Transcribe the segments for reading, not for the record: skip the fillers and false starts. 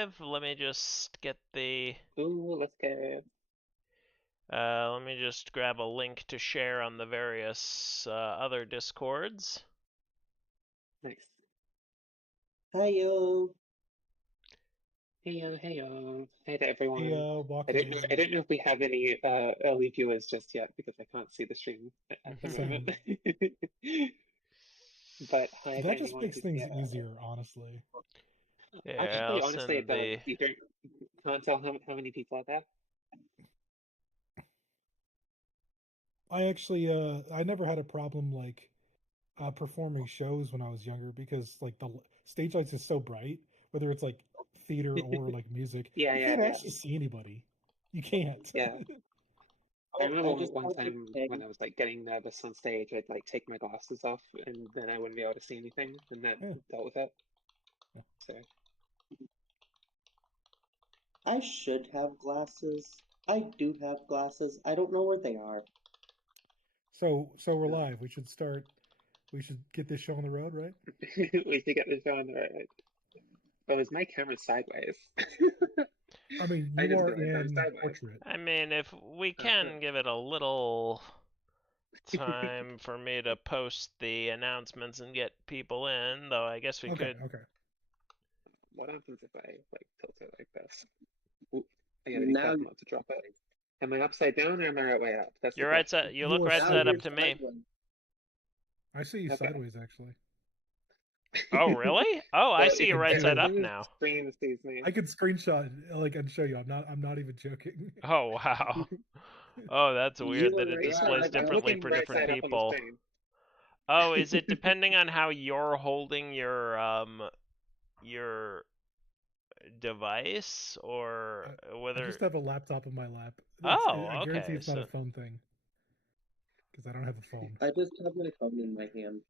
live. Let me just get the... Ooh, let's go. let me just grab a link to share on the various other Discords. Nice. Hiyo. Heyo. Hi to everyone. Hey, I walking. don't know if we have any early viewers just yet because I can't see the stream at the moment. But hi to That just anyone makes who's things here. easier, honestly. Yeah, Actually, I'll honestly, send the... you can't tell how many people are there. I never had a problem like performing shows when I was younger because like the stage lights is so bright, whether it's like theater or like music, Yeah, you yeah, can't yeah. actually see anybody. You can't. Yeah. I remember just one have to time say- when I was like getting nervous on stage, I'd like take my glasses off and then I wouldn't be able to see anything, and that Yeah. dealt with it. Yeah. So I should have glasses. I do have glasses. I don't know where they are. So we're live. We should start. We should get this show on the road, right? we should get this on the road. Oh, is my camera sideways? I mean, I you just are realized I'm in sideways. portrait. I mean, if we can give it a little time for me to post the announcements and get people in, though I guess we could... Okay. What happens if I like tilt it like this? Ooh, I gotta be Now- careful not to drop it. Am I upside down or am I right way up? That's the You're right question. side. You look You're right side up sideways. to me. I see you Okay. sideways, actually. Oh, really? Oh, I Well, see if you right can side do up whose now. Screen sees me. I could screenshot like and show you. I'm not even joking. Oh, wow. Oh, that's weird that it You're displays I'm differently looking for right different side up on the people. screen. Oh, is it depending on how you're holding your device, or I whether... just have a laptop in my lap. Oh, I guarantee okay, it's not so... a phone thing. Because I don't have a phone. I just have my phone in my hand.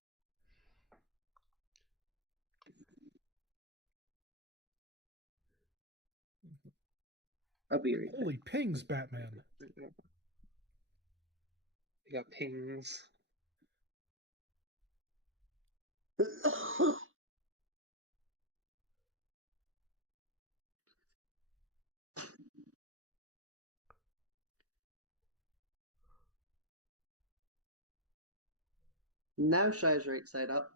I'll be right Holy pings, Batman. You got pings. back. Now Shy's right side up.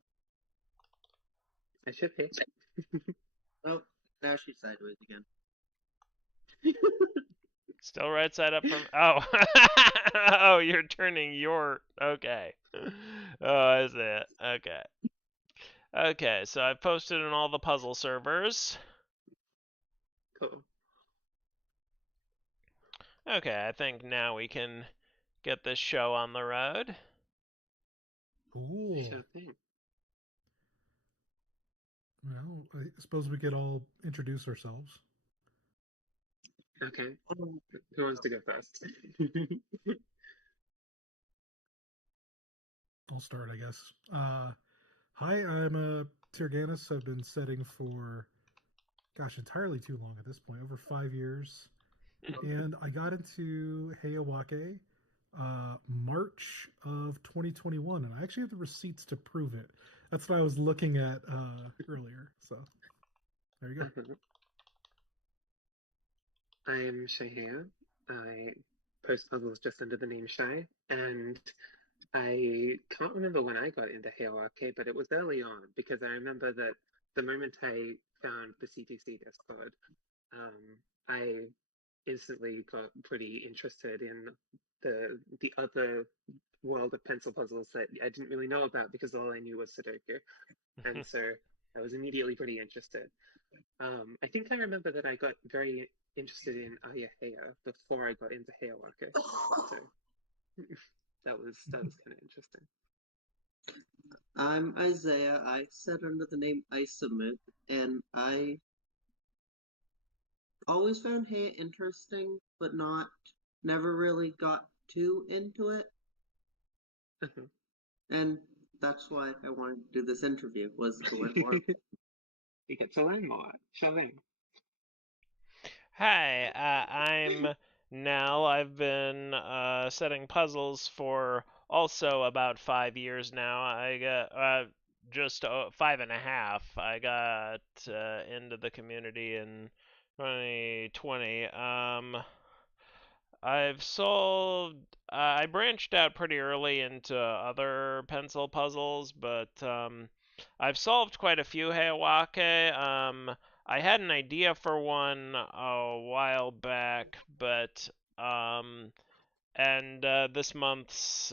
I should be. Oh, now she's sideways again. Still right side up from... Oh. Oh, you're turning your... Okay. Oh, I see it. Okay. Okay, so I've posted on all the puzzle servers. Cool. Okay, I think now we can get this show on the road. Cool. Sure thing. Well, I suppose we could all introduce ourselves. Okay. Who wants to go first? I'll start, I guess. Hi, I'm Tyrgannus. I've been setting for, gosh, entirely too long at this point, over 5 years. And I got into Heyawake March of 2021, and I actually have the receipts to prove it. That's what I was looking at earlier. So there you go. I'm Shyeheya. I post puzzles just under the name Shy, and I can't remember when I got into Heyawake, but it was early on because I remember that the moment I found the CTC Discord, I instantly got pretty interested in the other world of pencil puzzles that I didn't really know about because all I knew was Sudoku, and so I was immediately pretty interested. I think I remember that I got very interested in Shyeheya before I got into Heyawake, so that was kind of interesting. I'm Isaiah. I set under the name Isamook, and I always found Heya interesting, but never really got too into it. And that's why I wanted to do this interview, was to learn more. You get to learn more. Sure. Hi, I'm Nell. I've been setting puzzles for also about 5 years now. I got just 5.5. I got into the community in 2020. I've solved. I branched out pretty early into other pencil puzzles, but I've solved quite a few Heyawake. I had an idea for one a while back, but this month's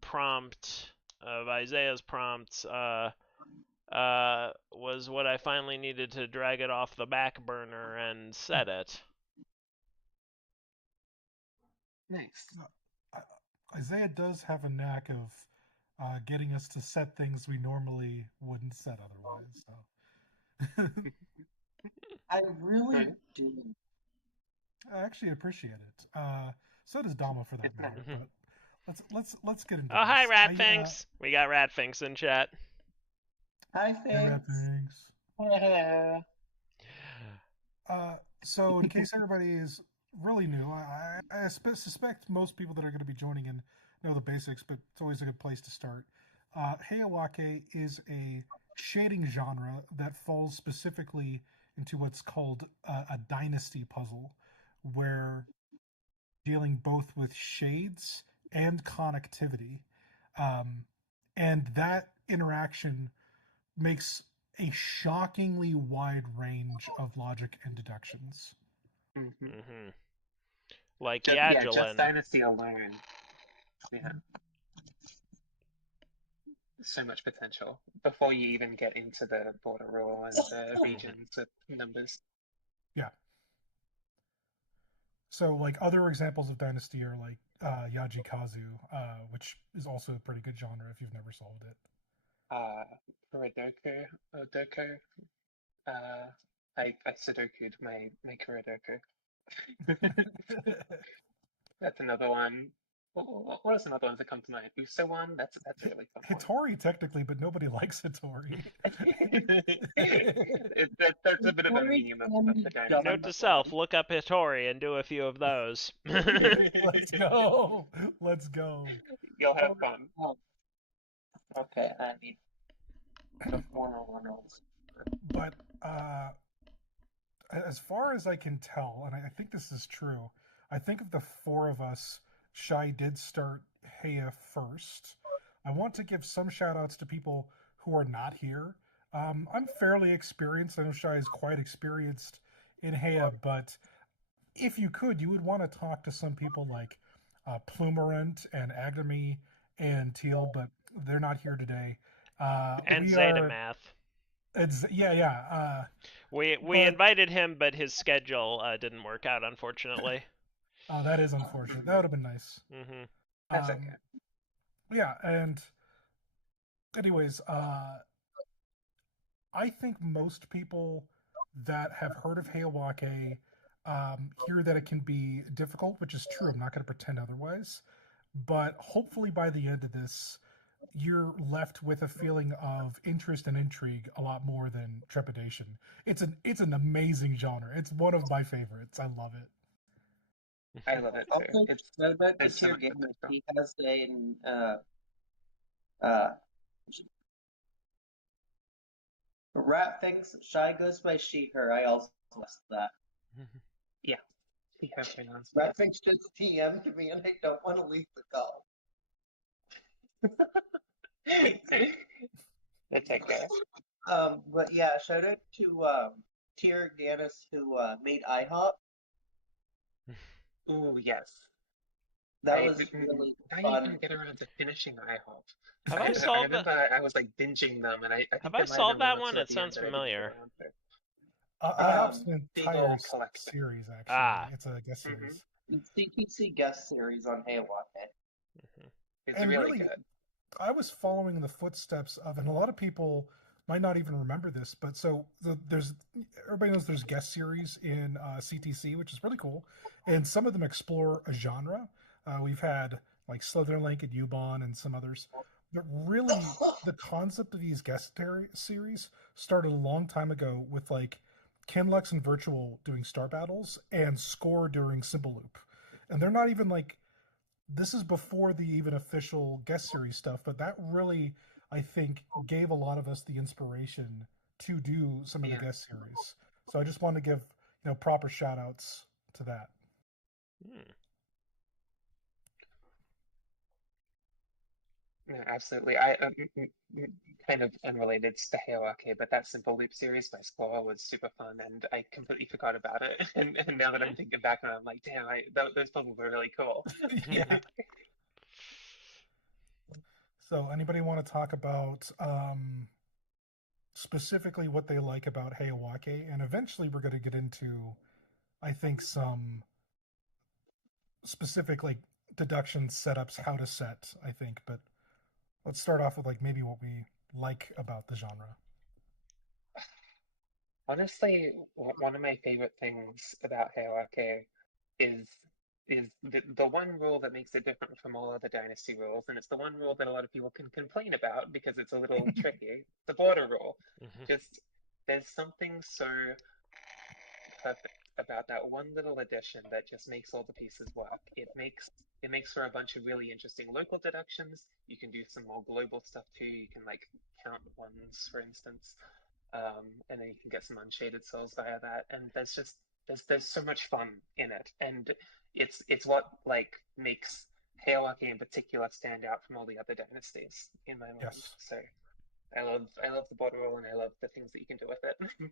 prompt of Isaiah's prompts was what I finally needed to drag it off the back burner and set it. Nice. Isaiah does have a knack of getting us to set things we normally wouldn't set otherwise. So I really Right. do. I actually appreciate it. So does Dama for that It's matter. nice. But let's get into Oh, this. hi, Ratfinks. We got Ratfinks in chat. Hi, Hey, Rat thanks. Things. Hello. So in case everybody is really new, I suspect most people that are going to be joining in know the basics, but it's always a good place to start. Heyawake is a shading genre that falls specifically into what's called a dynasty puzzle, where dealing both with shades and connectivity, and that interaction makes a shockingly wide range of logic and deductions. Mm-hmm. Like Just Yagellon. Dynasty alone. Yeah. So much potential before you even get into the border rule and the regions with numbers. Yeah. So, like, other examples of dynasty are like Yajikazu, which is also a pretty good genre if you've never solved it. Kurodoku, Odoku. I Sudoku'd my Kurodoku. That's another one. What is another one that come to mind? Uso one? That's a really fun one. Hitori, technically, but nobody likes Hitori. That's a bit of a meme of the dynasty. Note to self, look up Hitori and do a few of those. Let's go. Let's go. You'll have fun. Okay, I need the former one else. But as far as I can tell, and I think this is true, I think of the four of us, Shye did start Heya first. I want to give some shout outs to people who are not here. I'm fairly experienced. I know Shye is quite experienced in Heya, but if you could, you would want to talk to some people like Plumerant and Agdemy and Teal, but they're not here today. And Zeta Math. We invited him, but his schedule didn't work out, unfortunately. Oh, that is unfortunate. That would have been nice. Mm-hmm. That's okay. Yeah, and anyways, I think most people that have heard of Heyawake hear that it can be difficult, which is true. I'm not going to pretend otherwise. But hopefully by the end of this, you're left with a feeling of interest and intrigue a lot more than trepidation. It's an amazing genre. It's one of my favorites. I love it. I love it too. Also, shout out to Tyrgannus. He has a Rat thinks Shye goes by she, her. I also list that. Yeah. She has been on. Rat thinks just TM'd me and I don't want to leave the call. It's okay. But yeah, shout out to Tyrgannus who made IHOP. Ooh, yes. That was really I fun. didn't even get around to finishing IHOP. Have I solved I remember I was like binging them, and I think have I solved that one? It sounds familiar. IHOP's an Big entire old collection. series, actually. It's a guest Mhm. series. It's CTC guest series on Heyawake. It's And really good. I was following in the footsteps of, and a lot of people might not even remember this, but so everybody knows there's guest series in CTC, which is really cool, and some of them explore a genre. We've had like Slitherlink and Ubon and some others, but really the concept of these guest series started a long time ago with like Kinlux and Virtual doing Star Battles and Score doing Symbol Loop, and they're not even like. This is before the even official guest series stuff, but that really I think gave a lot of us the inspiration to do some of the Yeah. guest series. So I just want to give proper shout outs to that. Hmm. No, absolutely. Kind of unrelated to Heyawake, but that Simple Loop series by Squall was super fun, and I completely forgot about it. And now that I'm thinking back on it, I'm like, damn, those puzzles were really cool. Yeah. So anybody want to talk about specifically what they like about Heyawake? And eventually we're going to get into, I think, some specific like deduction setups, how to set, I think. But let's start off with like maybe what we like about the genre. Honestly, one of my favorite things about Heyawake is the one rule that makes it different from all other dynasty rules, and it's the one rule that a lot of people can complain about because it's a little tricky. The border rule. Just there's something so perfect about that one little addition that just makes all the pieces work. It makes for a bunch of really interesting local deductions. You can do some more global stuff too. You can like count ones, for instance, and then you can get some unshaded souls via that. And there's so much fun in it, and it's what like makes Heyawake in particular stand out from all the other dynasties in my mind. Yes. So I love the border roll, and I love the things that you can do with it.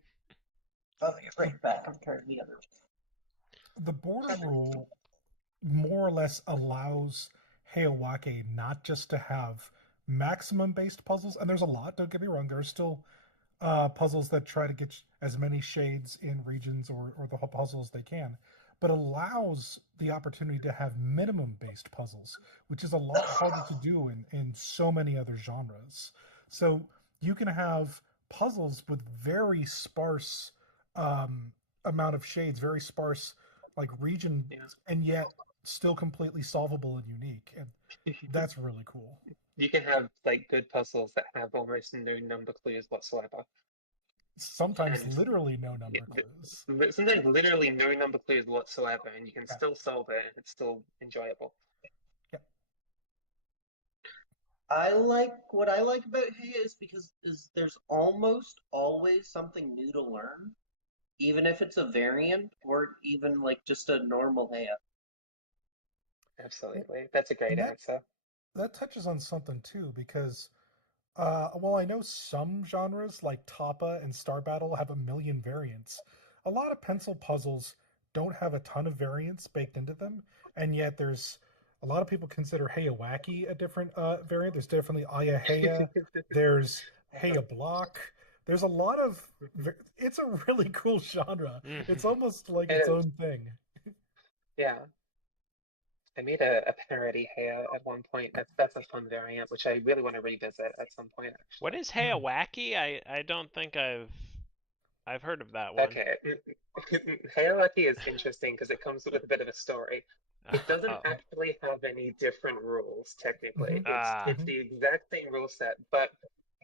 Oh, you're right back compared to the others. The border rule more or less allows Heyawake not just to have maximum based puzzles, and there's a lot, don't get me wrong, there are still puzzles that try to get as many shades in regions or the whole puzzles they can, but allows the opportunity to have minimum based puzzles, which is a lot harder to do in so many other genres. So you can have puzzles with very sparse amount of shades, very sparse like region, and yet still completely solvable and unique, and that's really cool. You can have like good puzzles that have almost no number clues whatsoever. Sometimes And literally no number clues. Sometimes literally no number clues whatsoever, and you can still solve it, and it's still enjoyable. What I like about Heya is because there's almost always something new to learn, even if it's a variant or even like just a normal Heya. Absolutely, that's a great answer. That touches on something too, because well, I know some genres like Tapa and Star Battle have a million variants. A lot of pencil puzzles don't have a ton of variants baked into them, and yet there's a lot of people consider Heyawake a different variant. There's definitely Shyeheya. There's Heya Block. There's a lot of. It's a really cool genre. It's almost like its own thing. Yeah. I made a parody Heya at one point. That's a fun variant, which I really want to revisit at some point. Actually. What is Heyawake? I don't think I've heard of that one. Okay, Heyawake is interesting because it comes with a bit of a story. It doesn't actually have any different rules technically. It's the exact same rule set, but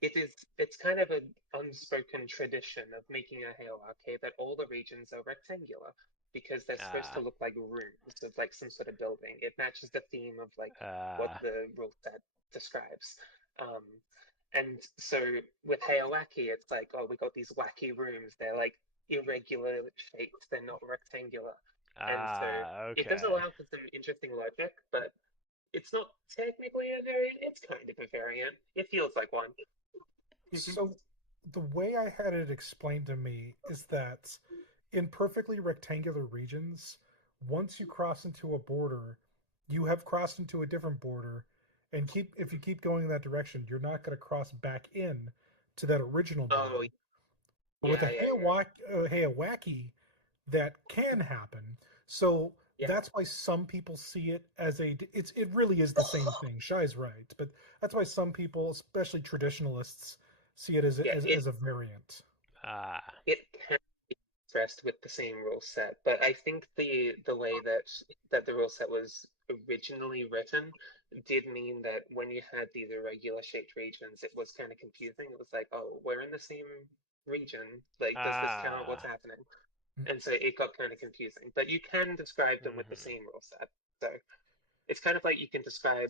it's kind of an unspoken tradition of making a Heyawake that all the regions are rectangular, because they're supposed to look like rooms of like some sort of building. It matches the theme of like what the rule set describes. And so with Heyawake, it's like, oh, we got these wacky rooms. They're like irregular shaped. They're not rectangular. And so it does allow for some interesting logic, but it's not technically a variant. It's kind of a variant. It feels like one. So the way I had it explained to me is that in perfectly rectangular regions, once you cross into a border, you have crossed into a different border, and if you keep going in that direction, you're not going to cross back in to that original border. Oh, but with a Heyawake, that can happen. So that's why some people see it as it really is the same thing. Shai's right, but that's why some people, especially traditionalists, see it as a variant. It can be expressed with the same rule set, but I think the way that the rule set was originally written did mean that when you had these irregular shaped regions, it was kind of confusing. It was like, oh, we're in the same region. Like, does this count? What's happening? And so it got kind of confusing. But you can describe them with the same rule set. So it's kind of like you can describe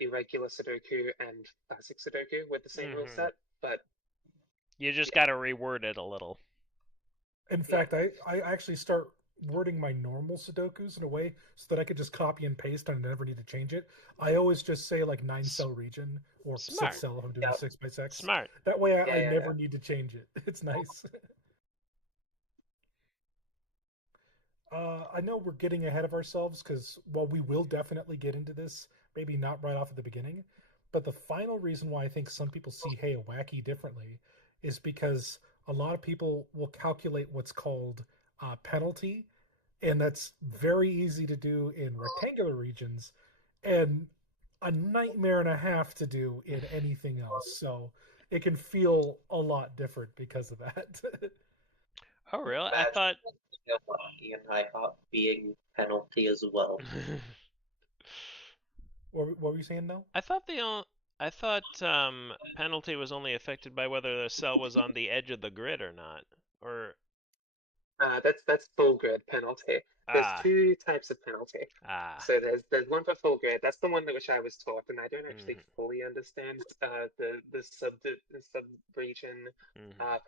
irregular Sudoku and classic Sudoku with the same rule set, but you just got to reword it a little. In fact, I actually start wording my normal Sudokus in a way so that I could just copy and paste and I never need to change it. I always just say like 9-cell region or Smart. 6-cell if I'm doing 6x6. Smart. That way I never need to change it. It's nice. I know we're getting ahead of ourselves because, well, we will definitely get into this, maybe not right off at the beginning, but the final reason why I think some people see Heyawake differently is because a lot of people will calculate what's called penalty, and that's very easy to do in rectangular regions, and a nightmare and a half to do in anything else. So it can feel a lot different because of that. Oh, really? I thought Heyawake and High-Hop being penalty as well. What were you saying, Nell? I thought penalty was only affected by whether the cell was on the edge of the grid or not, or that's full grid penalty. There's two types of penalty. So there's one for full grid. That's the one that which I was taught, and I don't actually fully understand the sub region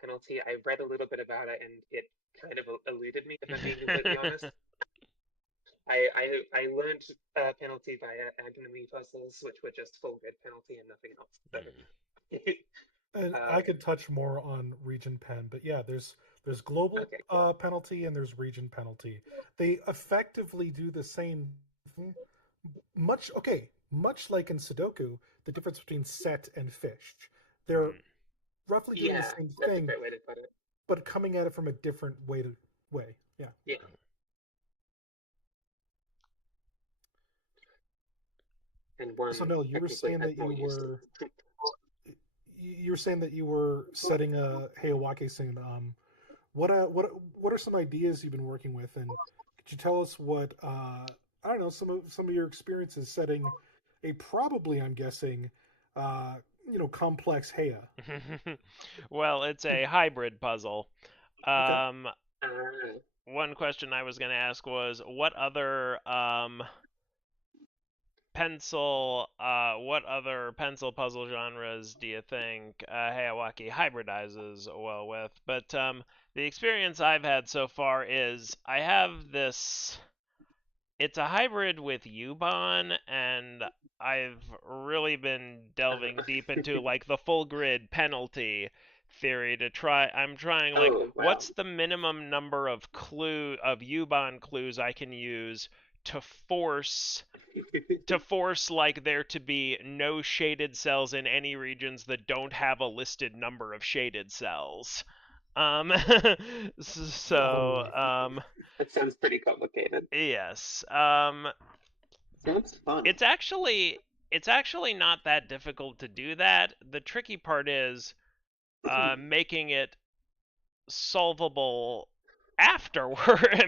penalty. I read a little bit about it, and it kind of eluded me, if I'm being completely honest. I learned penalty via agony puzzles, which were just full grid penalty and nothing else. So. And I could touch more on region pen, but yeah, there's global penalty and there's region penalty. They effectively do the same thing. Much like in Sudoku, the difference between set and fish. They're roughly doing the same thing, a great way to put it. But coming at it from a different way. Yeah. Yeah. And one. So Nell, you were saying that you were saying that you were setting a Heyawake soon. What are some ideas you've been working with, and could you tell us what I don't know, some of your experiences setting a probably, I'm guessing, complex Heya? Well, it's a hybrid puzzle. One question I was going to ask was, what other pencil puzzle genres do you think Heyawake hybridizes well with? But the experience I've had so far is I have this. It's a hybrid with Ubon, and I've really been delving deep into like the full grid penalty theory to try. I'm trying like what's the minimum number of Ubon clues I can use to force like there to be no shaded cells in any regions that don't have a listed number of shaded cells. That sounds pretty complicated. Yes. Sounds fun. It's actually not that difficult to do that. The tricky part is making it solvable afterward,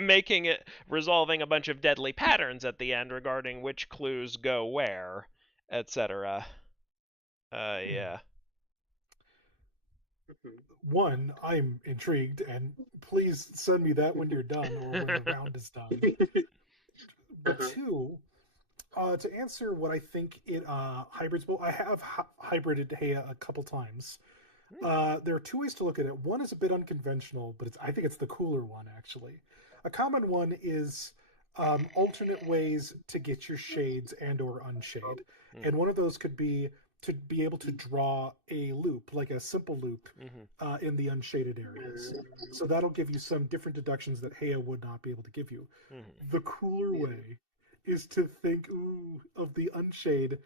resolving a bunch of deadly patterns at the end regarding which clues go where, etc. Yeah. One, I'm intrigued, and please send me that when you're done or when the round is done. But two, to answer what I think it hybrids, well, I have hybrided Heya a couple times. There are two ways to look at it. One is a bit unconventional, but I think it's the cooler one, actually. A common one is alternate ways to get your shades and or unshade. And one of those could be to be able to draw a loop, like a simple loop, in the unshaded areas. So that'll give you some different deductions that Heya would not be able to give you. The cooler way is to think of the unshade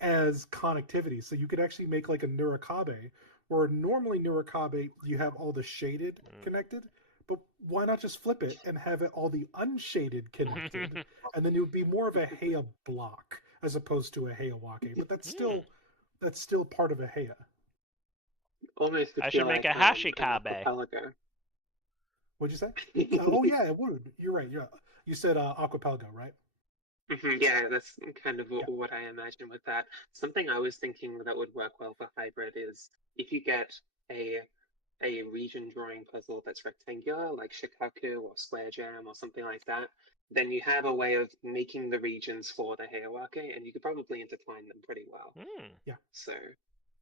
as connectivity. So you could actually make like a Nurikabe, where normally Nurikabe, you have all the shaded connected, but why not just flip it and have it all the unshaded connected, and then it would be more of a Heya block as opposed to a Heyawake. But that's still part of a Heya. Almost. I should make a Hashikabe. What'd you say? Oh yeah, it would. You're right. Yeah, you said Aquapelgo, right? Yeah, that's kind of what I imagine with that. Something I was thinking that would work well for hybrid is if you get a a region drawing puzzle that's rectangular, like Shikaku or Square Jam or something like that, then you have a way of making the regions for the Heyawake, and you could probably intertwine them pretty well. Hmm. So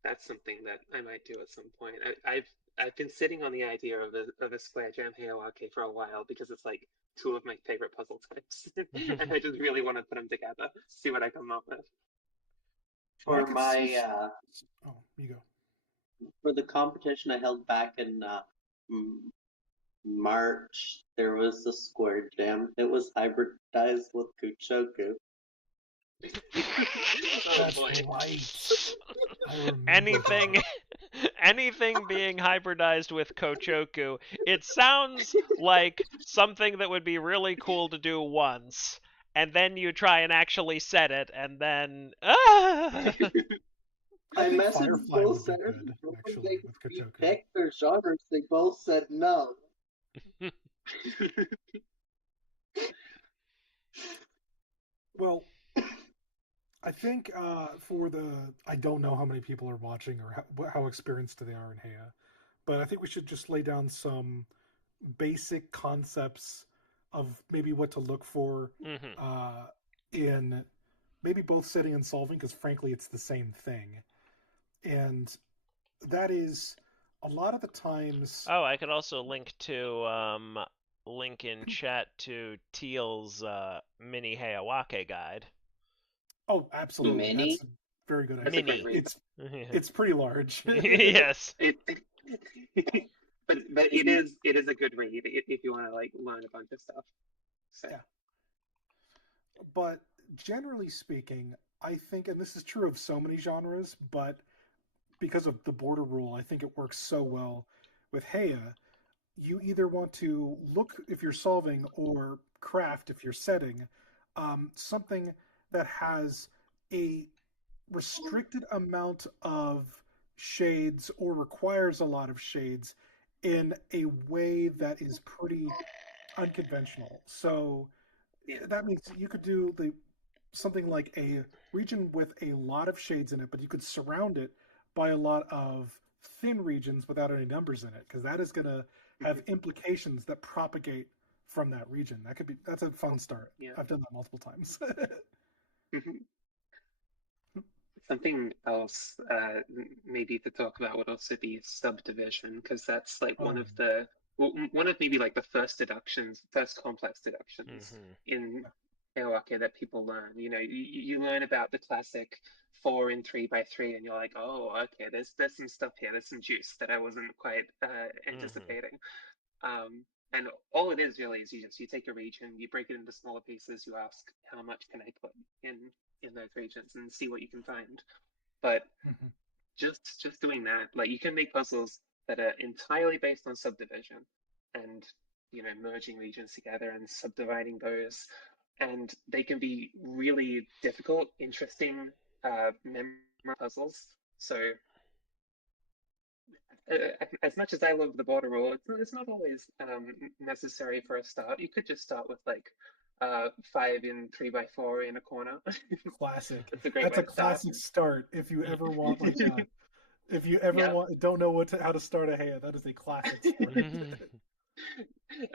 that's something that I might do at some point. I've been sitting on the idea of a Square Jam Heyawake for a while because it's like two of my favorite puzzle types, and I just really want to put them together, see what I come up with. Well, I For could my see- Oh, you go. for the competition I held back in March, there was a Square Jam. It was hybridized with Kuchoku. Oh That's boy. right. I remember Anything, that. anything being hybridized with Kochoku, it sounds like something that would be really cool to do once, and then you try and actually set it, and then I I think messaged Firefly both would be centers good, when actually, they with Kachoku. picked their genres. They both said no. Well, I think for the... I don't know how many people are watching or how experienced they are in Heya, but I think we should just lay down some basic concepts of maybe what to look for in maybe both setting and solving, because frankly it's the same thing. And that is a lot of the times... Oh, I could also link in chat to Teal's mini Heyawake guide. Oh, absolutely. Mini? That's a very good That's a idea. great Mini. read. It's pretty large. Yes. But it is a good read if you want to like learn a bunch of stuff. So. Yeah. But generally speaking, I think, and this is true of so many genres, but because of the border rule, I think it works so well with Heya. You either want to look if you're solving or craft if you're setting something that has a restricted amount of shades or requires a lot of shades in a way that is pretty unconventional. So that means you could do something like a region with a lot of shades in it, but you could surround it by a lot of thin regions without any numbers in it, because that is going to have implications that propagate from that region. That's a fun start. Yeah. I've done that multiple times. Something else maybe to talk about would also be subdivision, because that's like one of maybe like the first complex deductions in Heyawake that people learn. You know, you learn about the classic 4 and 3 by 3, and you're like, oh, okay, there's some stuff here, there's some juice that I wasn't quite anticipating. And all it is really is you take a region, you break it into smaller pieces, you ask how much can I put in those regions and see what you can find. But just doing that, like you can make puzzles that are entirely based on subdivision and merging regions together and subdividing those, and they can be really difficult, interesting memory puzzles. So as much as I love the border rule, it's not always necessary for a start. You could just start with like 5 in 3 by 4 in a corner. Classic. That's a classic start. If you ever want like that. If you ever don't know how to start a Heya, that is a classic start.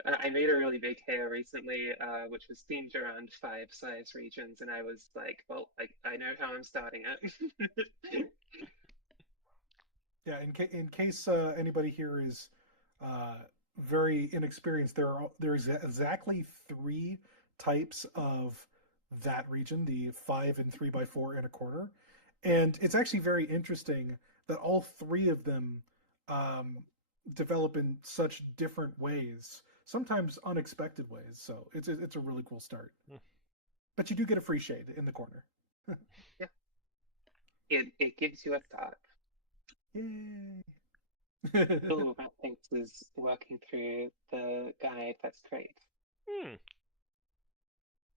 I made a really big Heya recently, which was themed around 5 size regions, and I was like, well, I know how I'm starting it. Yeah, in case anybody here is very inexperienced, there's exactly 3 types of that region: the 5 and 3 by 4 in a corner, and it's actually very interesting that all 3 of them develop in such different ways, sometimes unexpected ways. So it's a really cool start. But you do get a free shade in the corner. Yeah, it gives you a start. Yay! Oh, Matt thinks is working through the guide. That's great.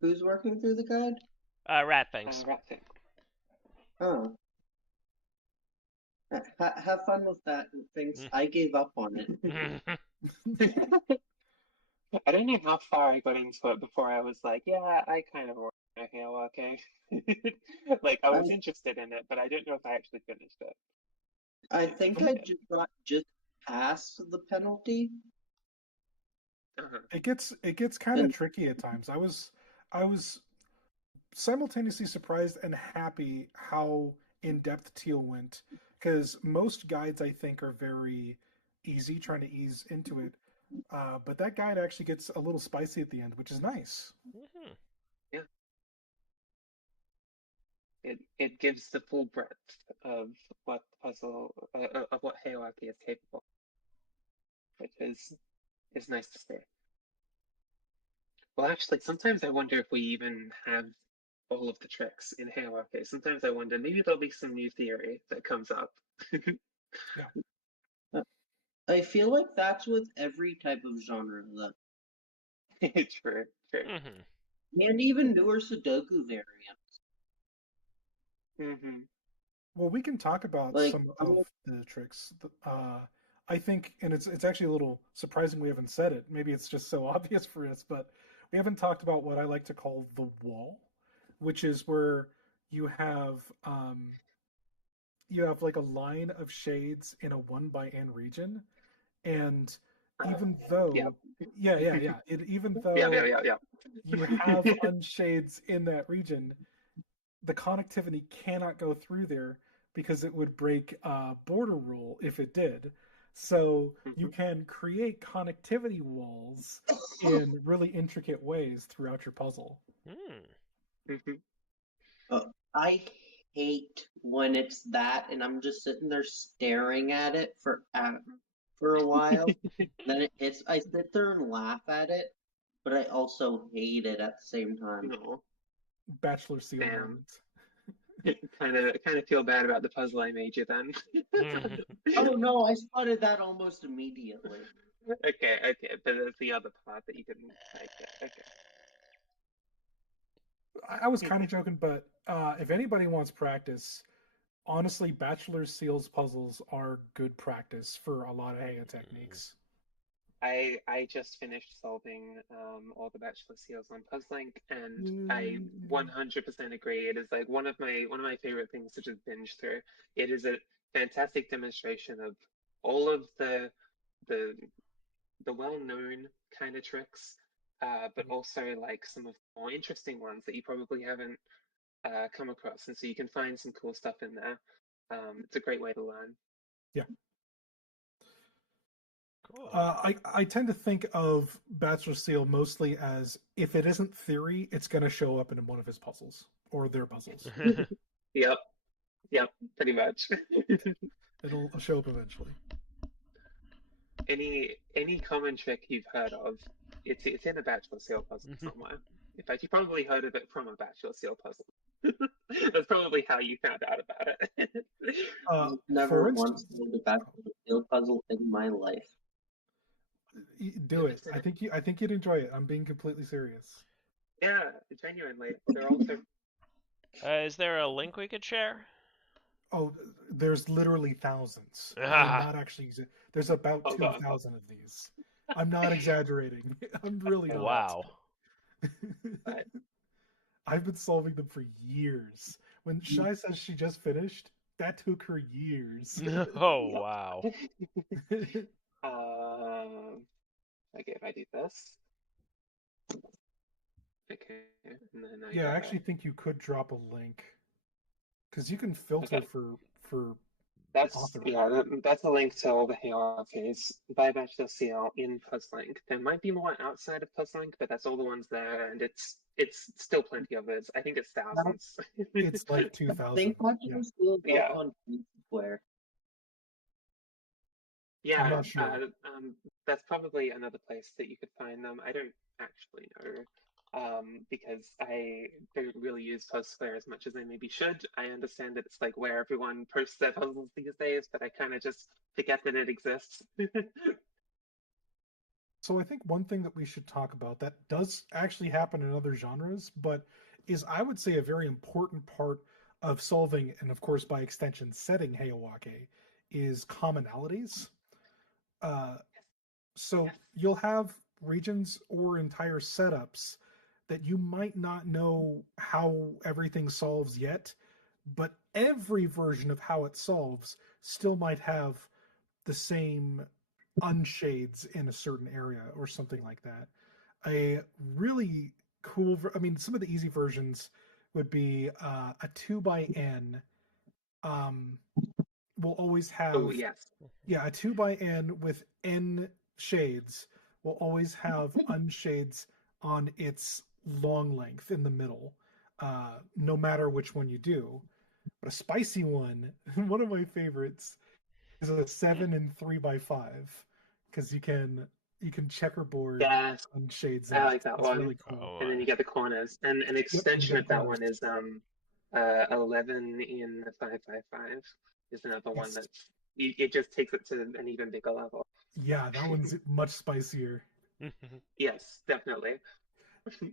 Who's working through the guide? Rat things. Ratfink. Oh. Have fun with that, things. I gave up on it. I don't know how far I got into it before I was like, yeah, I kind of want to Heyawake. Like, I was interested in it, but I don't know if I actually finished it. I think I just got just pass the penalty. Uh-huh. It gets kind of And- tricky at times. I was simultaneously surprised and happy how in depth Teal went, because most guides I think are very easy, trying to ease into it. But that guide actually gets a little spicy at the end, which is nice. Mhm. It gives the full breadth of what puzzle of what Heyawake is capable, which is nice to see. Well, actually, sometimes I wonder if we even have all of the tricks in Heyawake. Sometimes I wonder maybe there'll be some new theory that comes up. I feel like that's with every type of genre, though. True, true. Mhm. And even newer Sudoku variants. Mm-hmm. Well, we can talk about Like, some of the tricks. I think, and it's actually a little surprising we haven't said it. Maybe it's just so obvious for us, but we haven't talked about what I like to call the wall, which is where you have like a line of shades in a 1 by n region, and even though, even Yeah, though yeah. you have unshades in that region, the connectivity cannot go through there because it would break border rule if it did. So you can create connectivity walls in really intricate ways throughout your puzzle. Hmm. I hate when it's that, and I'm just sitting there staring at it for a while. Then it hits. I sit there and laugh at it, but I also hate it at the same time. No, Bachelor seal damn. moment. Kind of feel bad about the puzzle I made you then. Mhm. Oh no, I spotted that almost immediately. Okay, but there's the other part that you didn't like. Okay. I was kind of joking, but if anybody wants practice, honestly, Bachelor Seals puzzles are good practice for a lot of Heya techniques. I just finished solving all the bachelor seals on Puzzlink, and I 100% agree. It is like one of my favorite things to just binge through. It is a fantastic demonstration of all of the well-known kind of tricks, but also like some of the more interesting ones that you probably haven't come across, and so you can find some cool stuff in there. It's a great way to learn. Yeah. Cool. I tend to think of Bachelor Seal mostly as if it isn't theory, it's going to show up in one of his puzzles or their puzzles. Yep, pretty much. It'll show up eventually. Any common trick you've heard of, it's in a Bachelor Seal puzzle somewhere. In fact, you probably heard of it from a Bachelor Seal puzzle. That's probably how you found out about it. I've never once played a Bachelor Seal puzzle in my life. Do it. I think you'd enjoy it. I'm being completely serious. Yeah, genuinely. They're also Is there a link we could share? Oh, there's literally thousands. I'm not actually. There's about 2,000 of these. I'm not exaggerating. I'm really not. Wow. I've been solving them for years. When Shai says she just finished, that took her years. Oh, wow. Okay, if I do this. Okay, and then I actually think you could drop a link. Because you can filter for that's authoring. that's a link to all the Heyawakes by Bachelor Seal in Puzzlink. There might be more outside of Puzzlink, but that's all the ones there, and it's still plenty of it. I think it's thousands. It's like 2,000. I think Bachelor Seal is on Square. Yeah, I'm not sure. That's probably another place that you could find them. I don't actually know. Because I don't really use Puzzsquare as much as I maybe should. I understand that it's like where everyone posts their puzzles these days, but I kind of just forget that it exists. So I think one thing that we should talk about that does actually happen in other genres, but is, I would say, a very important part of solving, and of course by extension setting Heyawake, is commonalities. So you'll have regions or entire setups that you might not know how everything solves yet, but every version of how it solves still might have the same unshades in a certain area or something like that. A really cool, I mean, some of the easy versions would be a 2x(n) um, will always have, Oh yes. yeah, a 2x(n) with n shades will always have unshades on its long length in the middle, no matter which one you do. But a spicy one, one of my favorites, is a 7 and 3x5 because you can checkerboard Yes, unshades I in it. like that It's one. really cool. Oh, And then you get the corners. And an Yep, you extension get of that corners. one is 11 in the 555 is another one Yes. that's it just takes it to an even bigger level. Yeah, that one's much spicier. Yes, definitely.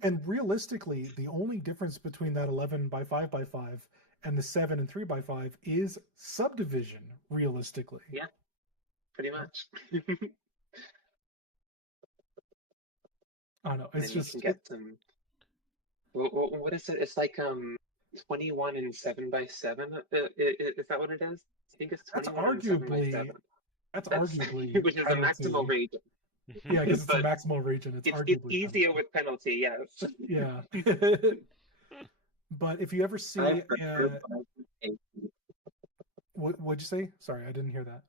And realistically, the only difference between that 11 by 5x5 and the 7 and 3x5 is subdivision, realistically. Yeah, pretty much. I don't know. And It's then you just can get some. What is it? It's like 21 and 7x7. Is that what it is? I think it's that's 21 and 7x7. arguably Which is a penalty. maximal region. Yeah, because it's a But maximal region. It's it's arguably easier penalty. with penalty, yes. Yeah. But if you ever see, I prefer bifurcation. what'd you say? Sorry, I didn't hear that.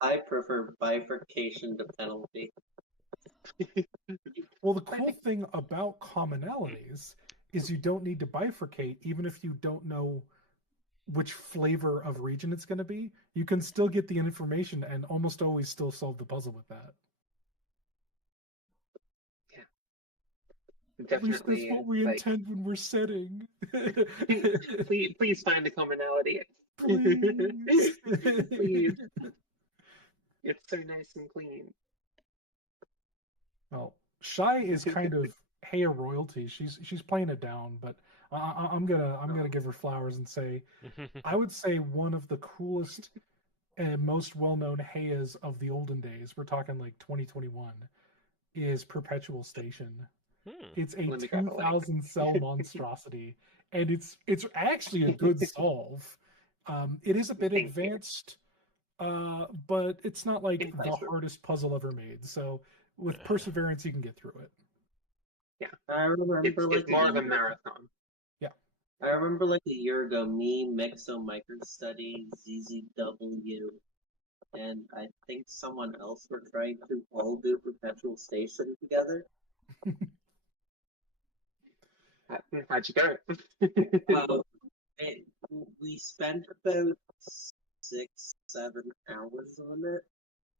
I prefer bifurcation to penalty. Well, the cool thing about commonalities is you don't need to bifurcate, even if you don't know which flavor of region it's going to be. You can still get the information and almost always still solve the puzzle with that. At least that's Definitely. what we Like, intend when we're setting. please find a commonality. Please. Please. It's so nice and clean. Well, Shy is kind of Heya royalty. She's playing it down, but I'm gonna give her flowers and say I would say one of the coolest and most well-known Heyas of the olden days. We're talking like 2021 is Perpetual Station. It's a Let me grab a link. 2,000 cell monstrosity, and it's actually a good solve. It is a bit Thank you. advanced, but it's not like the Impressive. hardest puzzle ever made. So with perseverance, you can get through it. I remember It's more of a marathon. I remember like a year ago, me, Mixo, Microstudy, ZZW, and I think someone else were trying to all do Perpetual Station together. How'd you go? We spent about 6-7 hours on it.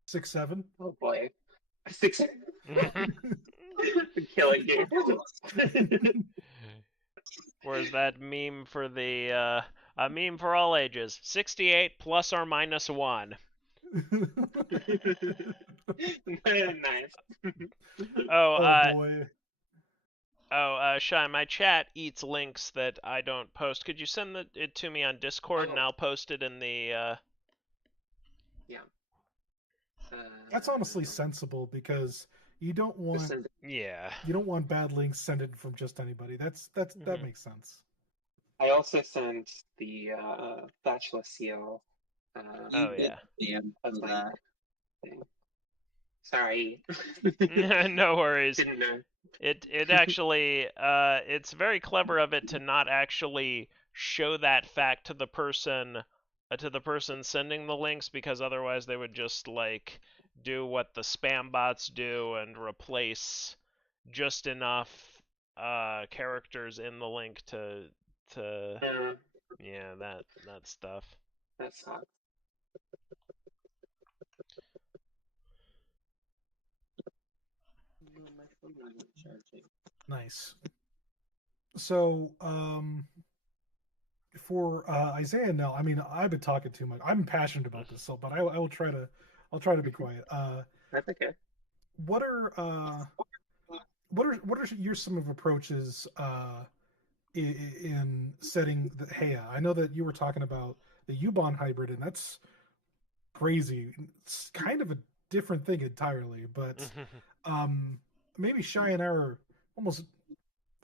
6, 7. Oh boy. 6. Killing you. Where's that meme for the a meme for all ages? 68 plus or minus 1. Nice. Oh, boy. Shy, my chat eats links that I don't post. Could you send it to me on Discord and I'll post it in the Yeah. That's honestly sensible because you don't want Yeah. you don't want bad links sent in from just anybody. That makes sense. I also sent the Bachelor Seal. Oh yeah. Damn that. Thing. Sorry. No worries. Didn't know. It actually it's very clever of it to not actually show that fact to the person sending the links, because otherwise they would just like do what the spam bots do and replace just enough characters in the link to yeah, that stuff. That's hot. Nice. So, for Isaiah and Nell, I mean, I've been talking too much. I'm passionate about this, so but I will try to. I'll try to be quiet. That's okay. What are your some of approaches in setting the Heya? I know that you were talking about the Ubon hybrid, and that's crazy. It's kind of a different thing entirely, but maybe Shy and I are almost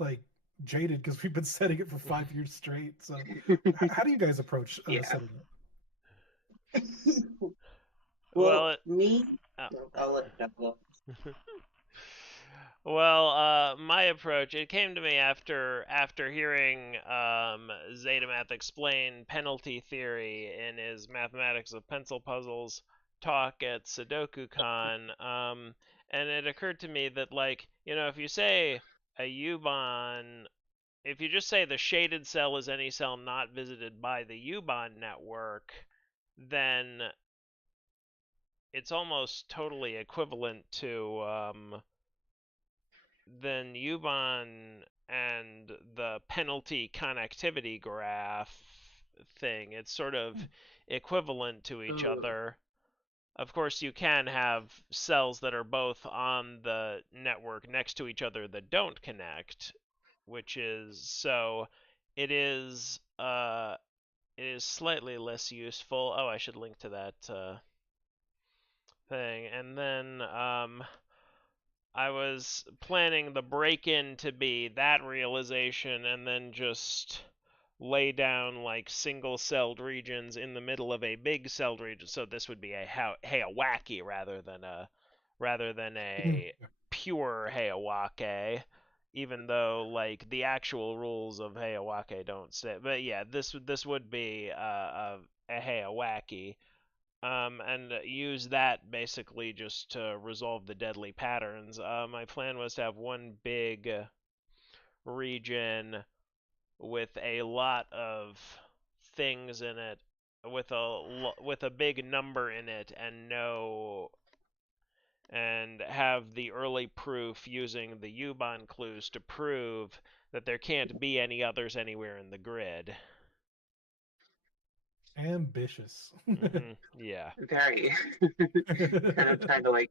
like jaded because we've been setting it for 5 years straight. So, how do you guys approach setting it? Well, me, I'll let that go. Well, my approach, it came to me after hearing Zeta explain penalty theory in his Mathematics of Pencil Puzzles talk at SudokuCon, and it occurred to me that, like, if you say a U-Bahn, if you just say the shaded cell is any cell not visited by the U-Bahn network, then it's almost totally equivalent to then U-Bahn and the penalty connectivity graph thing. It's sort of equivalent to each other. Of course, you can have cells that are both on the network next to each other that don't connect, which is so it is slightly less useful. Oh, I should link to that thing. And then I was planning the break-in to be that realization and then just lay down like single-celled regions in the middle of a big-celled region. So this would be a Heyawake rather than a pure Heyawake, even though like the actual rules of Heyawake don't say. But yeah, this would be a Heyawake. And use that basically just to resolve the deadly patterns. My plan was to have one big region with a lot of things in it, with a big number in it, and have the early proof using the U-Bahn clues to prove that there can't be any others anywhere in the grid. Ambitious. Yeah. Very. Kind of trying to like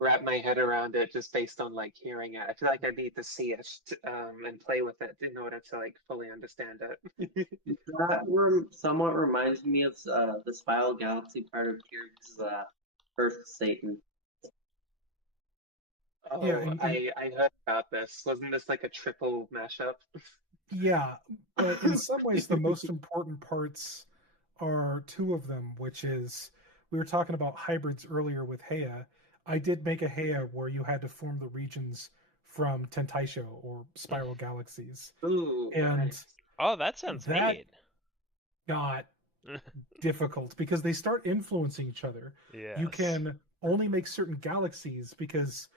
wrap my head around it just based on like hearing it. I feel like I need to see it and play with it in order to like fully understand it. That somewhat reminds me of the Spiral Galaxy part of Tyrgannus' First Satan. Oh, Yeah, and I heard about this. Wasn't this like a triple mashup? yeah, but in some ways, the most important parts are two of them, which is we were talking about hybrids earlier with Heya. I did make a Heya where you had to form the regions from Tentaisho or spiral galaxies, Ooh, and nice. Oh, that sounds that neat. got difficult because they start influencing each other. Yes. You can only make certain galaxies because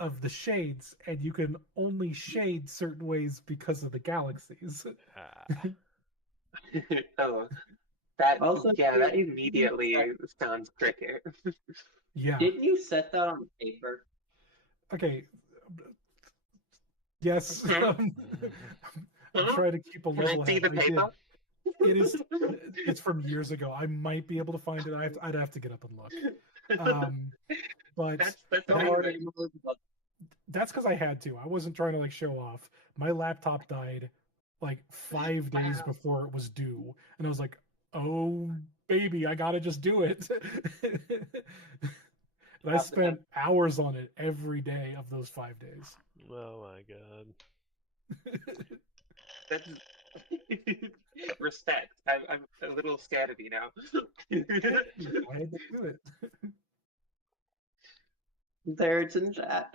of the shades, and you can only shade certain ways because of the galaxies. Oh, that Also, that immediately sounds tricky. Yeah. Didn't you set that on paper? Okay. Yes. I'm trying to keep a Can level I see head. the I did. paper? It's from years ago. I might be able to find it. I'd have to get up and look. But that's amazing. that's because I had to. I wasn't trying to like show off. My laptop died like 5 days before it was due, and I was like, "Oh baby, I gotta just do it." And I spent hours on it every day of those 5 days. Oh my god. That's respect. I'm a little scared of you now. I had to do it. There it's in chat.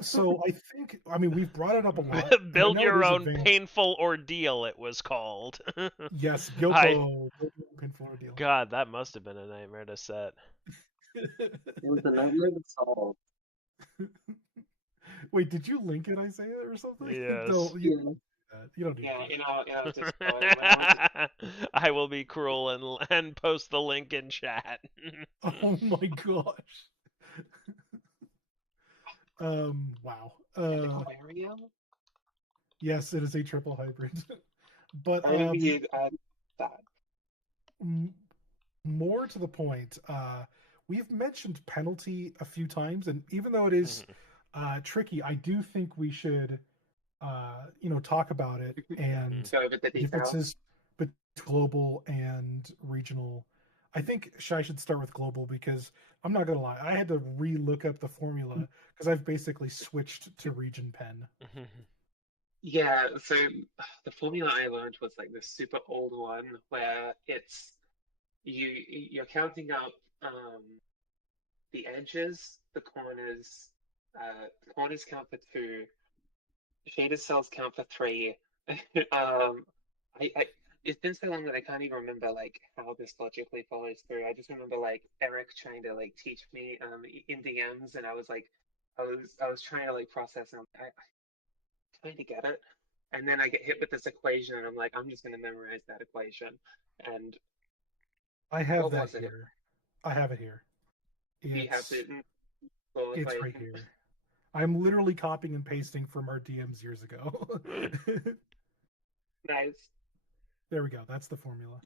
So I mean, we've brought it up a lot. Build your own painful ordeal, it was called. Yes, Gyoko. Painful ordeal. God, that must have been a nightmare to set. It was a nightmare to solve. Wait, did you link it, Isaiah, or something? Yes. No, you don't do Yeah, that. just I will be cruel and post the link in chat. Oh my gosh. Wow. aquarium? Yes, it is a triple hybrid. But you add that? More to the point, we've mentioned penalty a few times, and even though it is tricky, I do think we should talk about it and Go over the differences between global and regional. I think Shai should start with global because I'm not gonna lie, I had to re-look up the formula because I've basically switched to region pen. Yeah, so the formula I learned was like this super old one where it's you're counting up the edges, the corners. The corners count for 2. Shaded cells count for 3. I it's been so long that I can't even remember like how this logically follows through. I just remember like Eric trying to like teach me in DMs, and I was like, I was trying to like process, and I kind of get it, and then I get hit with this equation, and I'm like, I'm just gonna memorize that equation, and I have what that was it? here. I have it here. Do you have It's it? Well, if it's I right here. I'm literally copying and pasting from our DMs years ago. nice. There we go. That's the formula.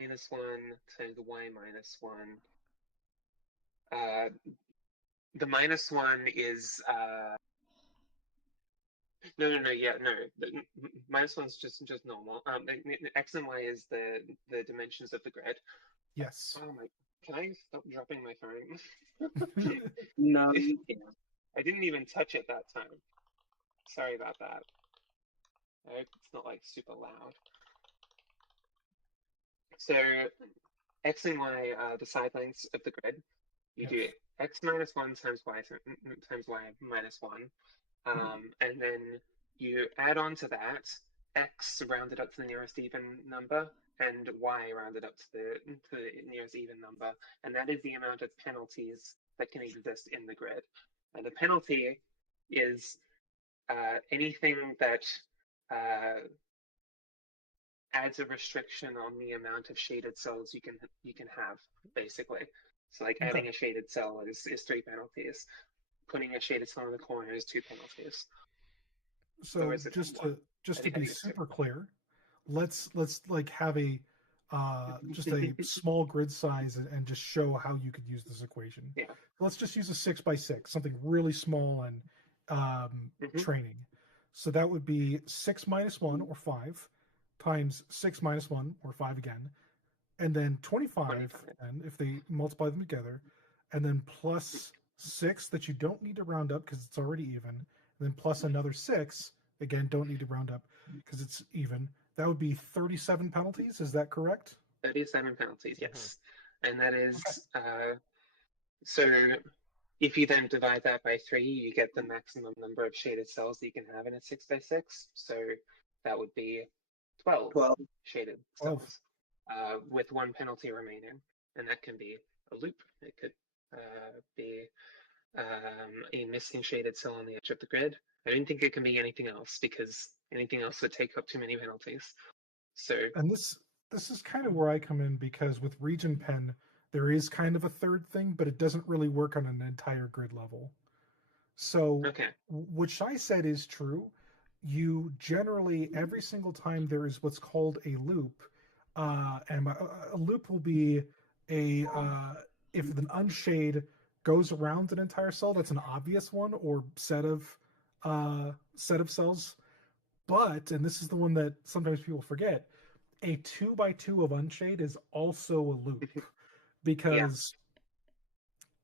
-1 times y -1. The -1 is no, yeah, no. The -1's just normal. X and Y is the dimensions of the grid. Yes. Oh my! Can I stop dropping my phone? No, you can't. I didn't even touch it that time. Sorry about that. I hope it's not like super loud. So X and Y are the side lengths of the grid. You do X -1 times Y -1. And then you add on to that X rounded up to the nearest even number and Y rounded up to the nearest even number. And that is the amount of penalties that can exist in the grid. And the penalty is anything that adds a restriction on the amount of shaded cells you can have, basically. So like adding a shaded cell is 3 penalties. Putting a shaded cell in the corner is 2 penalties. So just to be super clear, let's like have a just a small grid size and just show how you could use this equation. Yeah. Let's just use a 6x6, something really small and training. So that would be 6 minus 1 or 5 times 6 minus 1 or 5 again, and then 25 and if they multiply them together, and then plus 6 that you don't need to round up because it's already even, and then plus another 6, again, don't need to round up because it's even. That would be 37 penalties. Is that correct? 37 penalties, yes. And that is, so if you then divide that by 3, you get the maximum number of shaded cells that you can have in a 6x6. So that would be 12 shaded cells with 1 penalty remaining. And that can be a loop. It could be a missing shaded cell on the edge of the grid. I don't think it can be anything else because anything else would take up too many penalties. So, and this is kind of where I come in, because with region pen there is kind of a third thing, but it doesn't really work on an entire grid level. So what Shye said is true. You generally, every single time there is what's called a loop, and a loop will be a if an unshade goes around an entire cell, that's an obvious one or set of cells. But, and this is the one that sometimes people forget, a 2x2 of unshade is also a loop, because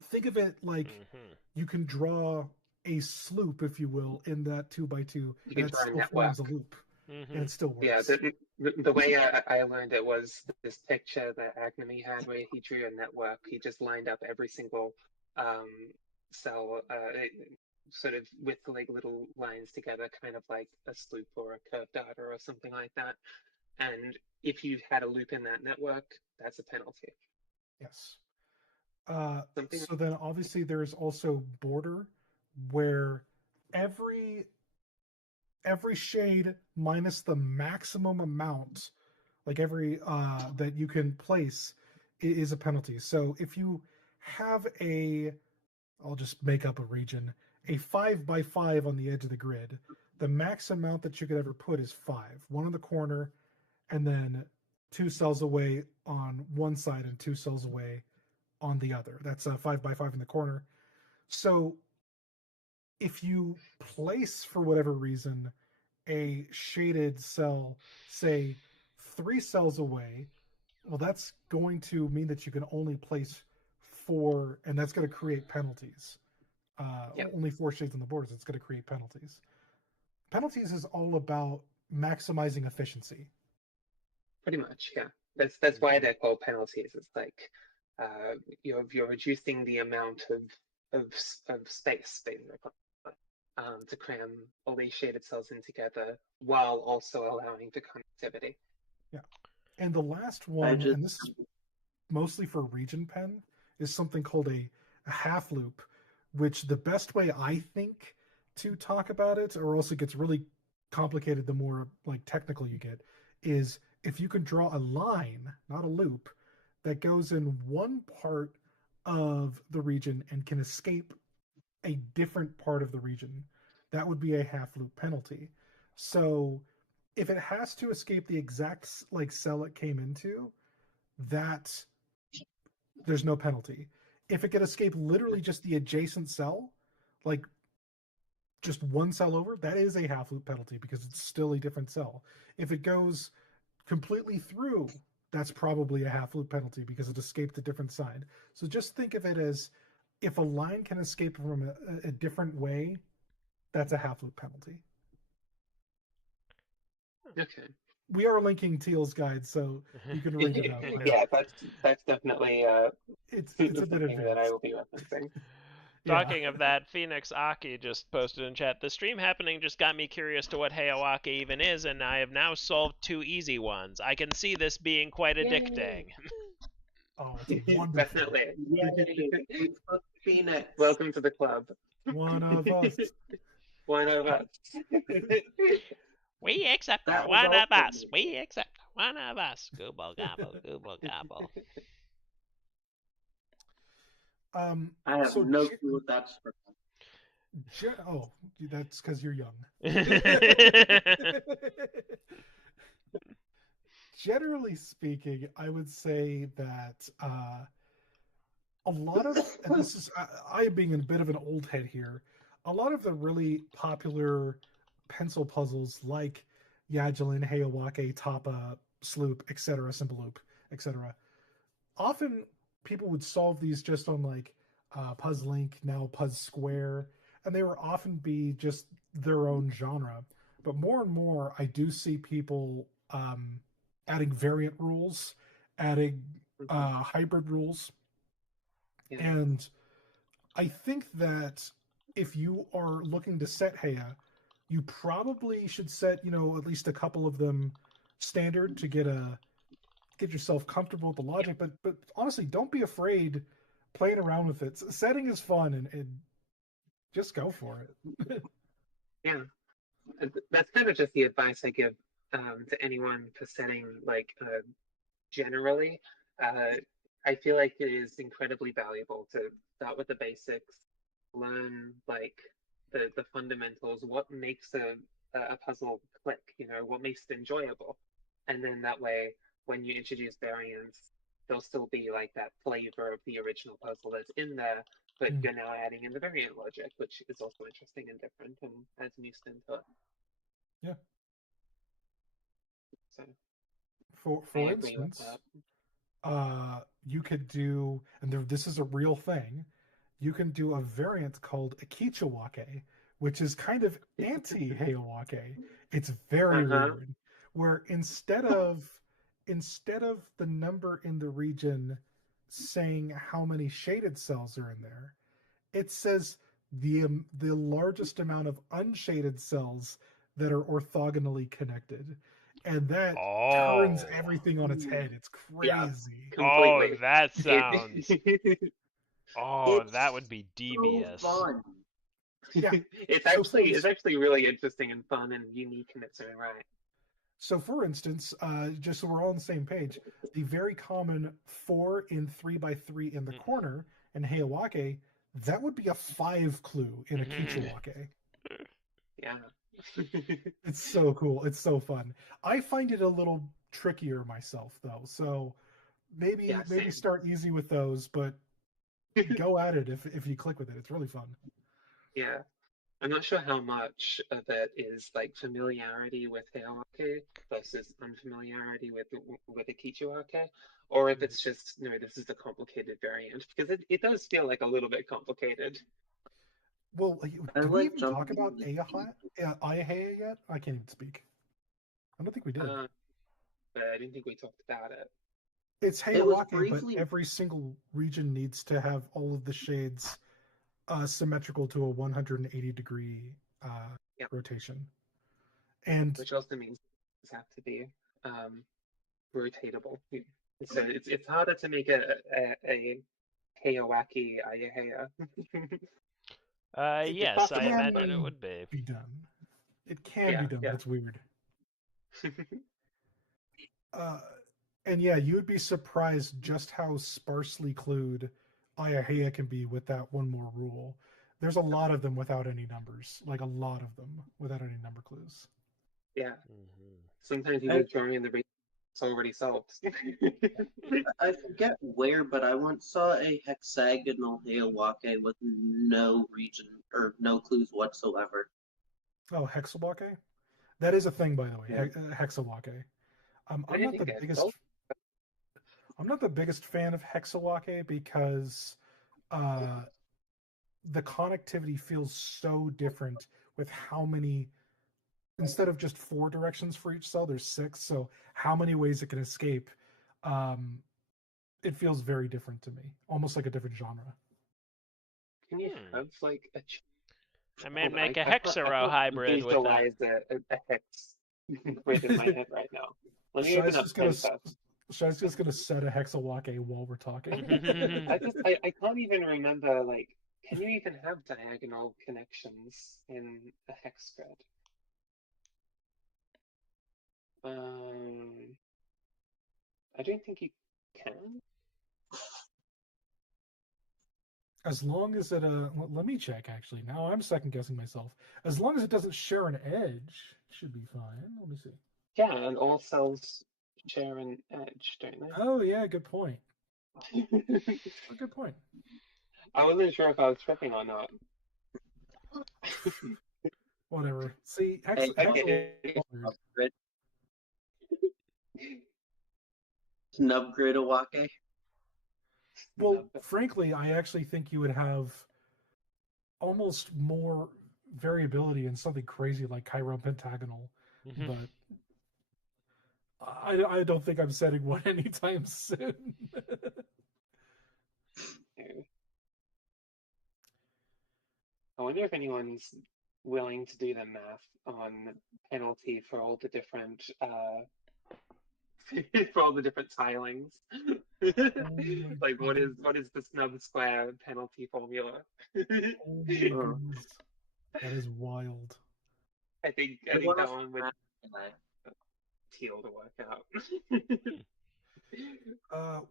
think of it like you can draw a sloop, if you will, in that 2x2, and it still forms a loop, and it still works. Yeah, the way I learned it was this picture that Agnami had where he drew a network. He just lined up every single cell sort of with like little lines together, kind of like a sloop or a curved data or something like that. And if you had a loop in that network, that's a penalty. Yes. So then obviously there's also border, where every shade minus the maximum amount, like every that you can place, is a penalty. So if you have I'll just make up a region, a 5x5 on the edge of the grid, the max amount that you could ever put is 5, 1 on the corner, and then 2 cells away on one side and 2 cells away on the other. That's a 5x5 in the corner. So if you place, for whatever reason, a shaded cell, say 3 cells away, well, that's going to mean that you can only place 4, and that's going to create penalties. Only 4 shades on the borders, it's going to create penalties. Penalties is all about maximizing efficiency. Pretty much, yeah. That's why they're called penalties. It's like you're reducing the amount of space basically, to cram all these shaded cells in together while also allowing for connectivity. Yeah. And the last one, and this is mostly for region pen, is something called a half loop, which the best way I think to talk about it, or else it gets really complicated the more like technical you get, is if you can draw a line, not a loop, that goes in one part of the region and can escape a different part of the region, that would be a half loop penalty. So if it has to escape the exact like cell it came into, that there's no penalty. If it can escape literally just the adjacent cell, like just one cell over, that is a half loop penalty because it's still a different cell. If it goes completely through, that's probably a half loop penalty because it escaped a different side. So just think of it as if a line can escape from a different way, that's a half loop penalty. Okay. We are linking Teal's guide, so you can read it up. Yeah, that's definitely it's a bit something that I advanced. will be referencing. Talking of that, Phoenix Aki just posted in chat, the stream happening just got me curious to what Heyawake even is, and I have now solved 2 easy ones. I can see this being quite addicting. Oh, it's wonderful. Definitely. Yay! Phoenix. Welcome to the club. One of us. One of us. We accept That was one all of for us. me. We accept one of us. Gooble gobble, gooble gobble. I have no clue what that's for. Oh, that's because you're young. Generally speaking, I would say that a lot of, and this is I being a bit of an old head here, a lot of the really popular pencil puzzles like Yagilin, Heyawake, Tapa, Sloop, etc., Simple Loop, etc. Often people would solve these just on like Puzzlink, now Puzz Square, and they would often be just their own genre. But more and more, I do see people adding variant rules, adding hybrid rules, Yeah. and I think that if you are looking to set Heya, you probably should set, at least a couple of them standard to get yourself comfortable with the logic. But honestly, don't be afraid playing around with it. Setting is fun, and just go for it. Yeah. That's kind of just the advice I give to anyone for setting, like, generally. I feel like it is incredibly valuable to start with the basics, learn like the fundamentals, what makes a puzzle click, what makes it enjoyable, and then that way when you introduce variants, there'll still be like that flavor of the original puzzle that's in there, but you're now adding in the variant logic, which is also interesting and different and adds new spin to it. Yeah. So For instance, you could do, and this is a real thing, you can do a variant called Akichawake, which is kind of anti-Heyawake. It's very weird, where instead of the number in the region saying how many shaded cells are in there, it says the largest amount of unshaded cells that are orthogonally connected. And that turns everything on its head. It's crazy. Yeah, completely. Oh, that sounds. That would be devious. So fun. Yeah, it's actually really interesting and fun and unique in its own right. So, for instance, just so we're all on the same page, the very common 4 in 3x3 in the corner in Heyawake, that would be a 5 clue in Akichawake. Yeah. It's so cool. It's so fun. I find it a little trickier myself, though. So maybe start easy with those, but go at it if you click with it. It's really fun. Yeah. I'm not sure how much of it is like familiarity with Heyawake versus unfamiliarity with Akichawake, or if it's just, no, this is a complicated variant, because it does feel like a little bit complicated. Well, did we even talk about Shyeheya yet? I can't even speak. I don't think we did. But I didn't think we talked about it. It's It was Heyawake, briefly- but every single region needs to have all of the shades symmetrical to a 180-degree Yep. rotation. And Which also means things have to be rotatable. So it's harder to make a Heyawake Ayaheya. Yes, I can imagine it would be. be done. It can Yeah, be done, yeah. but it's weird. And yeah, you would be surprised just how sparsely clued Ayaheya can be with that one more rule. There's a lot of them without any numbers, like a lot of them without any number clues. Yeah. Mhm. Sometimes you would drawing in the region it's already solved. I forget where, but I once saw a hexagonal Heyawake with no region or no clues whatsoever. Oh, Hexawake? That is a thing, by the way. Yeah. Hexawake. I'm I not think the it's biggest. solved. I'm not the biggest fan of Hexawake because the connectivity feels so different with how many. Instead of just 4 directions for each cell, there's 6. So how many ways it can escape? It feels very different to me, almost like a different genre. Can you have like a? I may Hold on, make a I can't Hexero hybrid with that. visualize a hex grid in my head right now. Let me open up Penta. Shai's just gonna set a Hexawake while we're talking. I can't even remember, like, can you even have diagonal connections in a hex grid? I don't think you can. As long as it let me check actually. Now I'm second guessing myself. As long as it doesn't share an edge, it should be fine. Let me see. Yeah, and all cells share an edge, don't they? Oh yeah, good point. Good point. I wasn't sure if I was tripping or not. Whatever. See, Okay. Snub grid Awake. Well, frankly, I actually think you would have almost more variability in something crazy like chiron pentagonal, but I don't think I'm setting one anytime soon. I wonder if anyone's willing to do the math on penalty for all the different for all the different tilings. Like what is the snub square penalty formula? Oh my goodness. That is wild. I think that one would Teal to work out.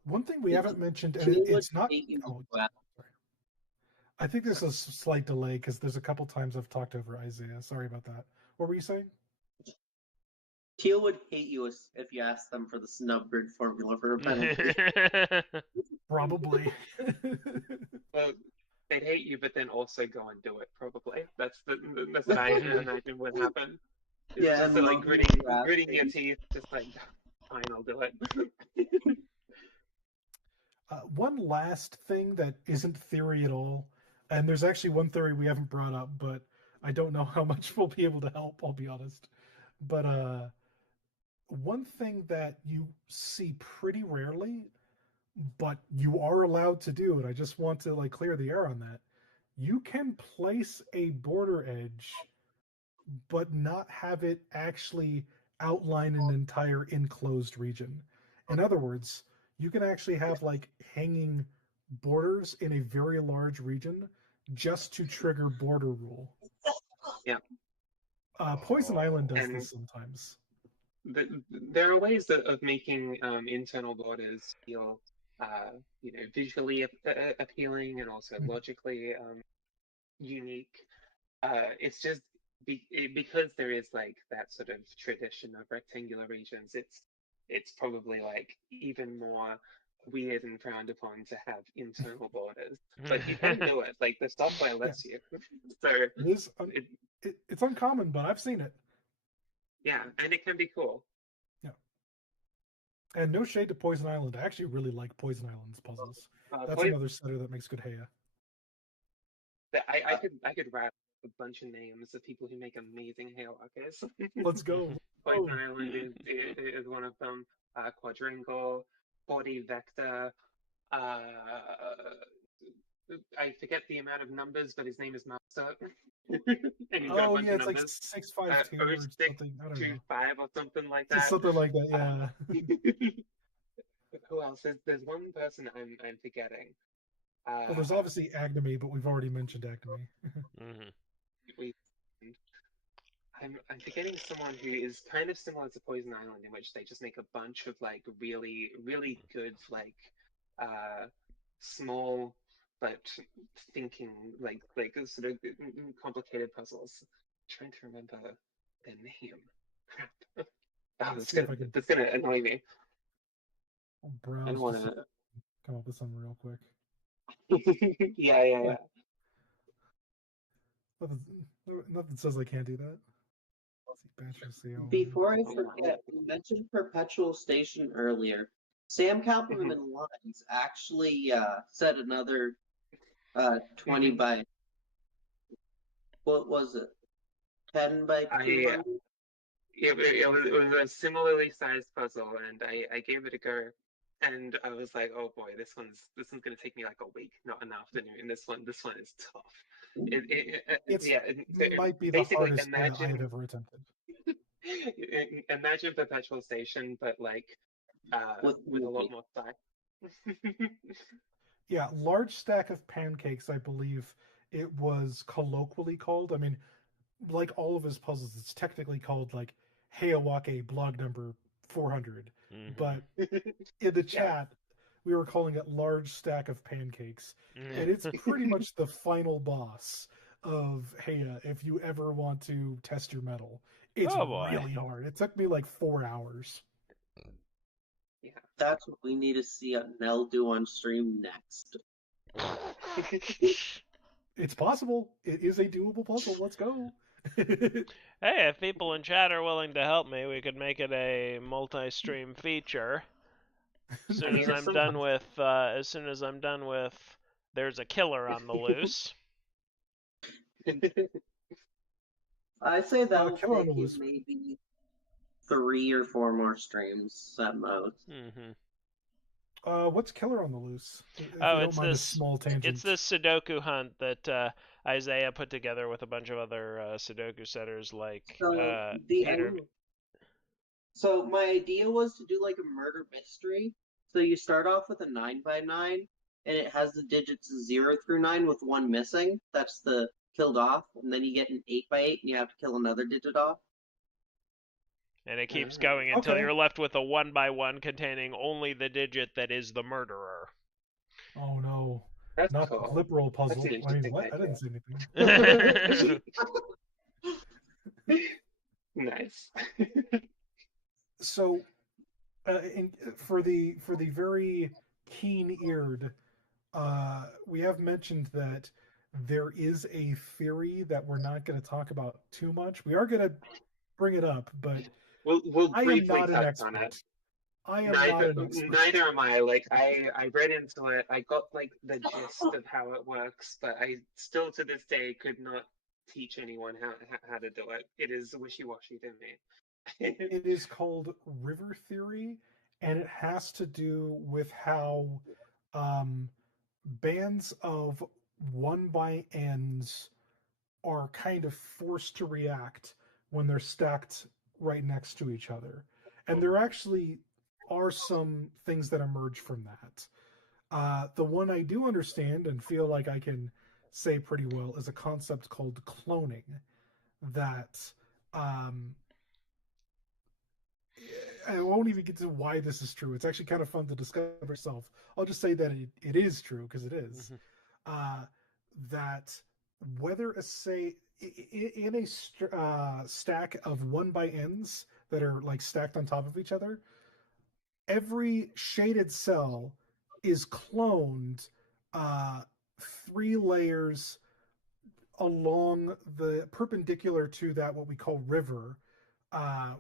One thing we haven't mentioned, and it's not. Oh, sorry. I think there's a slight delay because there's a couple times I've talked over Isaiah. Sorry about that. What were you saying? Teal would hate you if you asked them for the snub grid formula for a penalty. Probably. Well, they'd hate you, but then also go and do it. Probably that's what I imagine would happen. It's Yeah, just and like gritting your teeth, just like fine, I'll do it. One last thing that isn't theory at all, and there's actually one theory we haven't brought up, but I don't know how much we'll be able to help. I'll be honest. But one thing that you see pretty rarely, but you are allowed to do, and I just want to like clear the air on that. You can place a border edge, but not have it actually outline an entire enclosed region. In other words, you can actually have like hanging borders in a very large region just to trigger border rule. Yeah. Poison Island does this sometimes. There are ways of making internal borders feel, visually appealing and also logically unique. It's just because there is like that sort of tradition of rectangular regions. It's probably like even more weird and frowned upon to have internal borders, but you can do it. Like the software lets you. So it's uncommon, but I've seen it. Yeah, and it can be cool. Yeah. And no shade to Poison Island. I actually really like Poison Island's puzzles. That's another setter that makes good Heya. I could wrap a bunch of names of people who make amazing Heyawakes. Let's go. Poison Island is one of them. Quadrangle. 40 vector. I forget the amount of numbers, but his name is Master. And he's got a Oh bunch yeah, of it's like numbers. 652 or something. I don't know. 0625 or something like Just that. something like that. Yeah. Who else? There's one person I'm forgetting. Well, there's obviously Agnomy, but we've already mentioned Agnomy. Mm-hmm. I'm forgetting someone who is kind of similar to Poison Island, in which they just make a bunch of like really really good like small but thinking like sort of complicated puzzles. I'm trying to remember their name. Crap. Oh, Let's see if I can that's gonna annoy me. I browse don't just want to come up with something real quick. to. Yeah. Nothing says I can't do that. Let's see, Bachelor Sale. Before I forget, we mentioned Perpetual Station earlier. Sam Kaplan and Lines actually said another 20 by, what was it? 10 by 200? It was a similarly sized puzzle, and I gave it a go, and I was like, oh boy, this one's gonna take me like a week, not an afternoon. This one is tough. It might be the basically hardest thing I have ever attempted. Imagine Perpetual Station, but like with a lot more size. Yeah, large stack of pancakes, I believe it was colloquially called. I mean, like all of his puzzles, it's technically called like Heyawake blog number 400. Mm-hmm. But in the chat, we were calling it large stack of pancakes. And it's pretty much the final boss of Heya if you ever want to test your metal. It's really hard. It took me like 4 hours. Yeah. That's what we need to see Nell do on stream next. It's possible. It is a doable puzzle. Let's go. Hey, if people in chat are willing to help me, we could make it a multi-stream feature. As soon as I'm done with, there's a killer on the loose. I say that'll Killer on take the you Loose. maybe 3 or 4 more streams at most. Mm-hmm. What's Killer on the Loose? It's this small tangent. It's this Sudoku hunt that Isaiah put together with a bunch of other Sudoku setters like Peter. So my idea was to do like a murder mystery. So you start off with a 9 by 9, and it has the digits 0 through 9 with 1 missing. That's the killed off, and then you get an 8 by 8, and you have to kill another digit off. And it keeps going until you're left with a 1 by 1 containing only the digit that is the murderer. Oh no. That's not cool. the literal puzzle. That's I mean, what? I didn't say anything. Nice. So, for the very keen-eared, we have mentioned that there is a theory that we're not going to talk about too much. We are going to bring it up, but we'll briefly touch on it. I am not an expert. Neither am I. Like I read into it. I got like the gist of how it works, but I still to this day could not teach anyone how to do it. It is wishy-washy to me. It is called river theory, and it has to do with how bands of 1 by n's are kind of forced to react when they're stacked right next to each other. And there actually are some things that emerge from that. The one I do understand and feel like I can say pretty well is a concept called cloning that I won't even get to why this is true. It's actually kind of fun to discover yourself. I'll just say that it is true because it is. That whether in a stack of 1 by n's that are like stacked on top of each other, every shaded cell is cloned 3 layers along the perpendicular to that what we call river,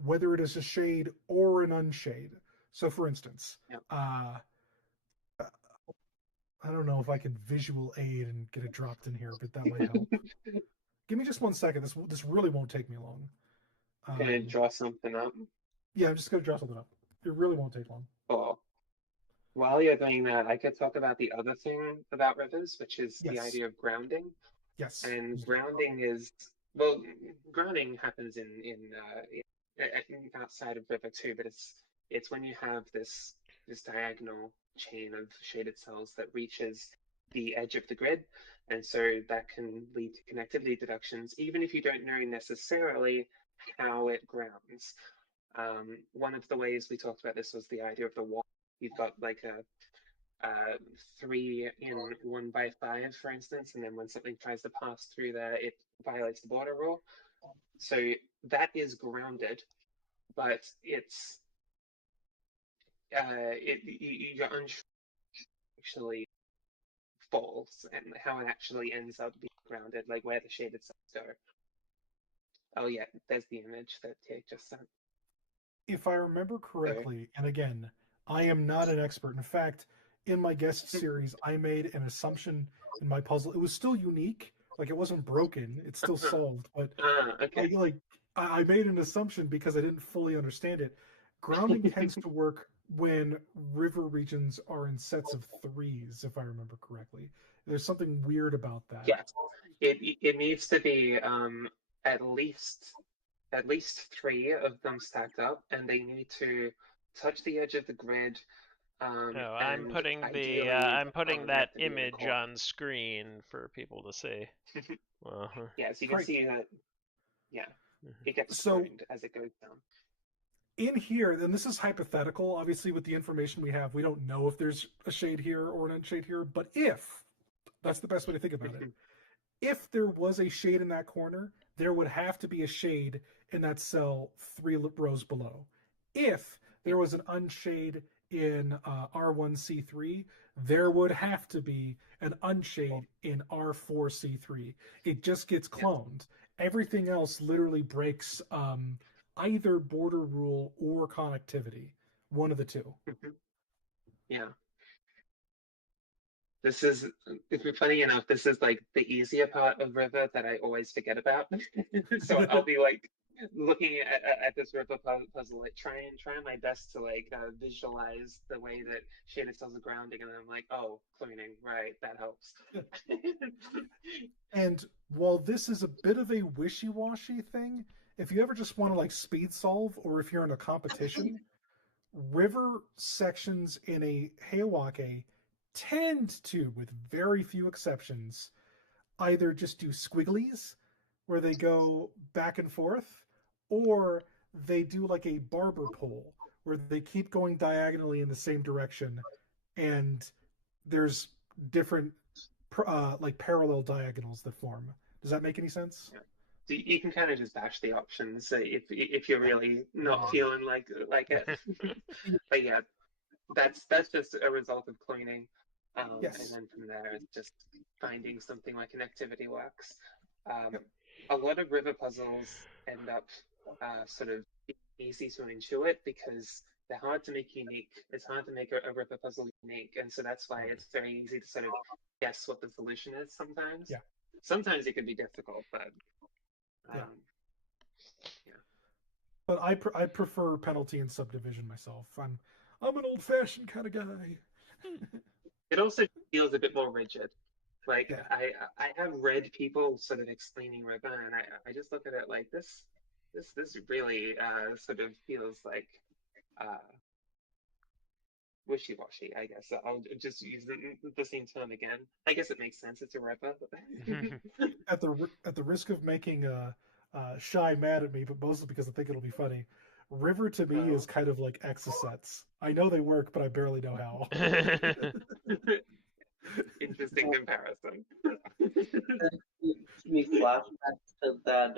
whether it is a shade or an unshade. So for instance, I don't know if I can visual aid and get it dropped in here, but that might help. Give me just 1 second. This really won't take me long. Gonna draw something up. Yeah, I'm just gonna draw something up. It really won't take long. Oh. While you're doing that, I could talk about the other thing about rivers, which is the Yes. idea of grounding. Yes. And grounding is, well, grounding happens outside of river too, but it's when you have this diagonal chain of shaded cells that reaches the edge of the grid, and so that can lead to connectivity deductions, even if you don't know necessarily how it grounds. One of the ways we talked about this was the idea of the wall. You've got like a 3 in 1 by 5, for instance, and then when something tries to pass through there, it violates the border rule. So that is grounded, but you're unsure actually falls and how it actually ends up being grounded, like where the shaded cells go. Oh yeah, there's the image that Tig just sent. If I remember correctly, and again, I am not an expert. In fact, in my guest series, I made an assumption in my puzzle. It was still unique, like it wasn't broken. It's still solved, but Okay. I made an assumption because I didn't fully understand it. Grounding tends to work when river regions are in sets of threes, if I remember correctly. There's something weird about that. Yes, it needs to be at least 3 of them stacked up, and they need to touch the edge of the grid. Oh, And ideally, I'm putting have that to be in the image corner. on screen for people to see. Well, Yeah, so you can Right. see that. Yeah, it gets So turned as it goes down. in here, and this is hypothetical, obviously, with the information we have, we don't know if there's a shade here or an unshade here, but if, that's the best way to think about it, if there was a shade in that corner, there would have to be a shade in that cell 3 rows below. If there was an unshade in R1C3, there would have to be an unshade in R4C3. It just gets cloned. Everything else literally breaks either border rule or connectivity. One of the two. Yeah. This is, funny enough, this is like the easier part of River that I always forget about. So I'll be like looking at this River puzzle, like trying my best to like visualize the way that shaded cells are grounding, and I'm like, oh, cleaning, right, that helps. And while this is a bit of a wishy-washy thing, if you ever just want to like speed solve, or if you're in a competition, river sections in a Heyawake tend to, with very few exceptions, either just do squigglies where they go back and forth, or they do like a barber pole where they keep going diagonally in the same direction, and there's different like parallel diagonals that form. Does that make any sense? Yeah. So you can kind of just bash the options if you're really not feeling like it. But yeah, that's just a result of cleaning. And Yes. then from there, it's just finding something where connectivity works. Yep. A lot of river puzzles end up sort of easy to intuit because they're hard to make unique. It's hard to make a river puzzle unique, and so that's why it's very easy to sort of guess what the solution is sometimes. Yeah. Sometimes it can be difficult, but Yeah. yeah. But I prefer penalty and subdivision myself. I'm an old fashioned kind of guy. It also feels a bit more rigid. Like Yeah. I have read people sort of explaining River, and I just look at it like this really sort of feels like wishy-washy, I guess. So I'll just use the same term again. I guess it makes sense. It's a River. At the risk of making Shy mad at me, but mostly because I think it'll be funny. River to me is kind of like exocets. I know they work, but I barely know how. Interesting comparison. Gives me flashbacks to that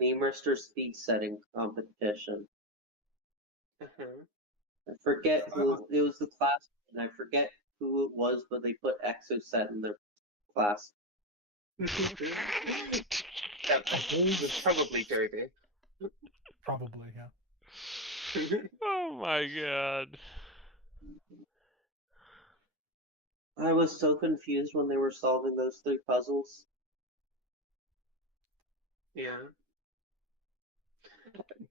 Memester speed setting competition. I forget who it was, the class, and I forget who it was, but they put Exocet in their class. That was probably Joby. Probably, yeah. Oh my god. I was so confused when they were solving those 3 puzzles. Yeah.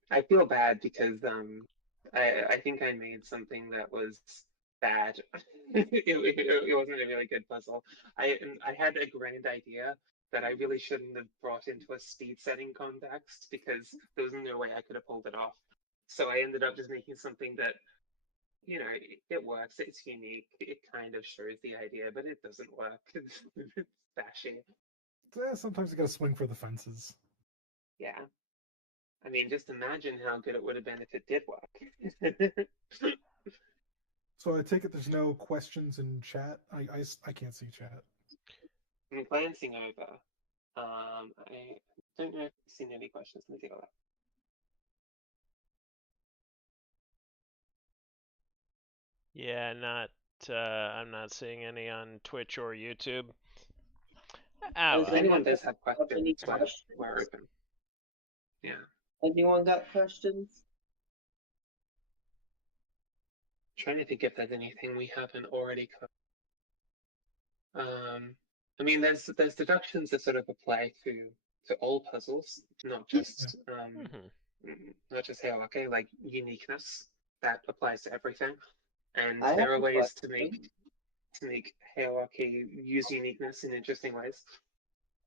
I feel bad because I think I made something that was bad. It wasn't a really good puzzle. I had a grand idea that I really shouldn't have brought into a speed setting context because there was no way I could have pulled it off. So I ended up just making something that, it works. It's unique. It kind of shows the idea, but it doesn't work. It's bashy. Sometimes you gotta swing for the fences. Yeah. I mean, just imagine how good it would have been if it did work. So I take it there's no questions in chat. I can't see chat. I'm glancing over. I don't know if I've seen any questions. Let me take a look. Yeah, I'm not seeing any on Twitch or YouTube. Oh, If anyone does have any questions, we're open. Yeah. Anyone got questions? Trying to think if there's anything we haven't already covered. I mean, there's deductions that sort of apply to all puzzles, not just not just Heyawake, like uniqueness that applies to everything. And there are ways to make Heyawake use uniqueness in interesting ways.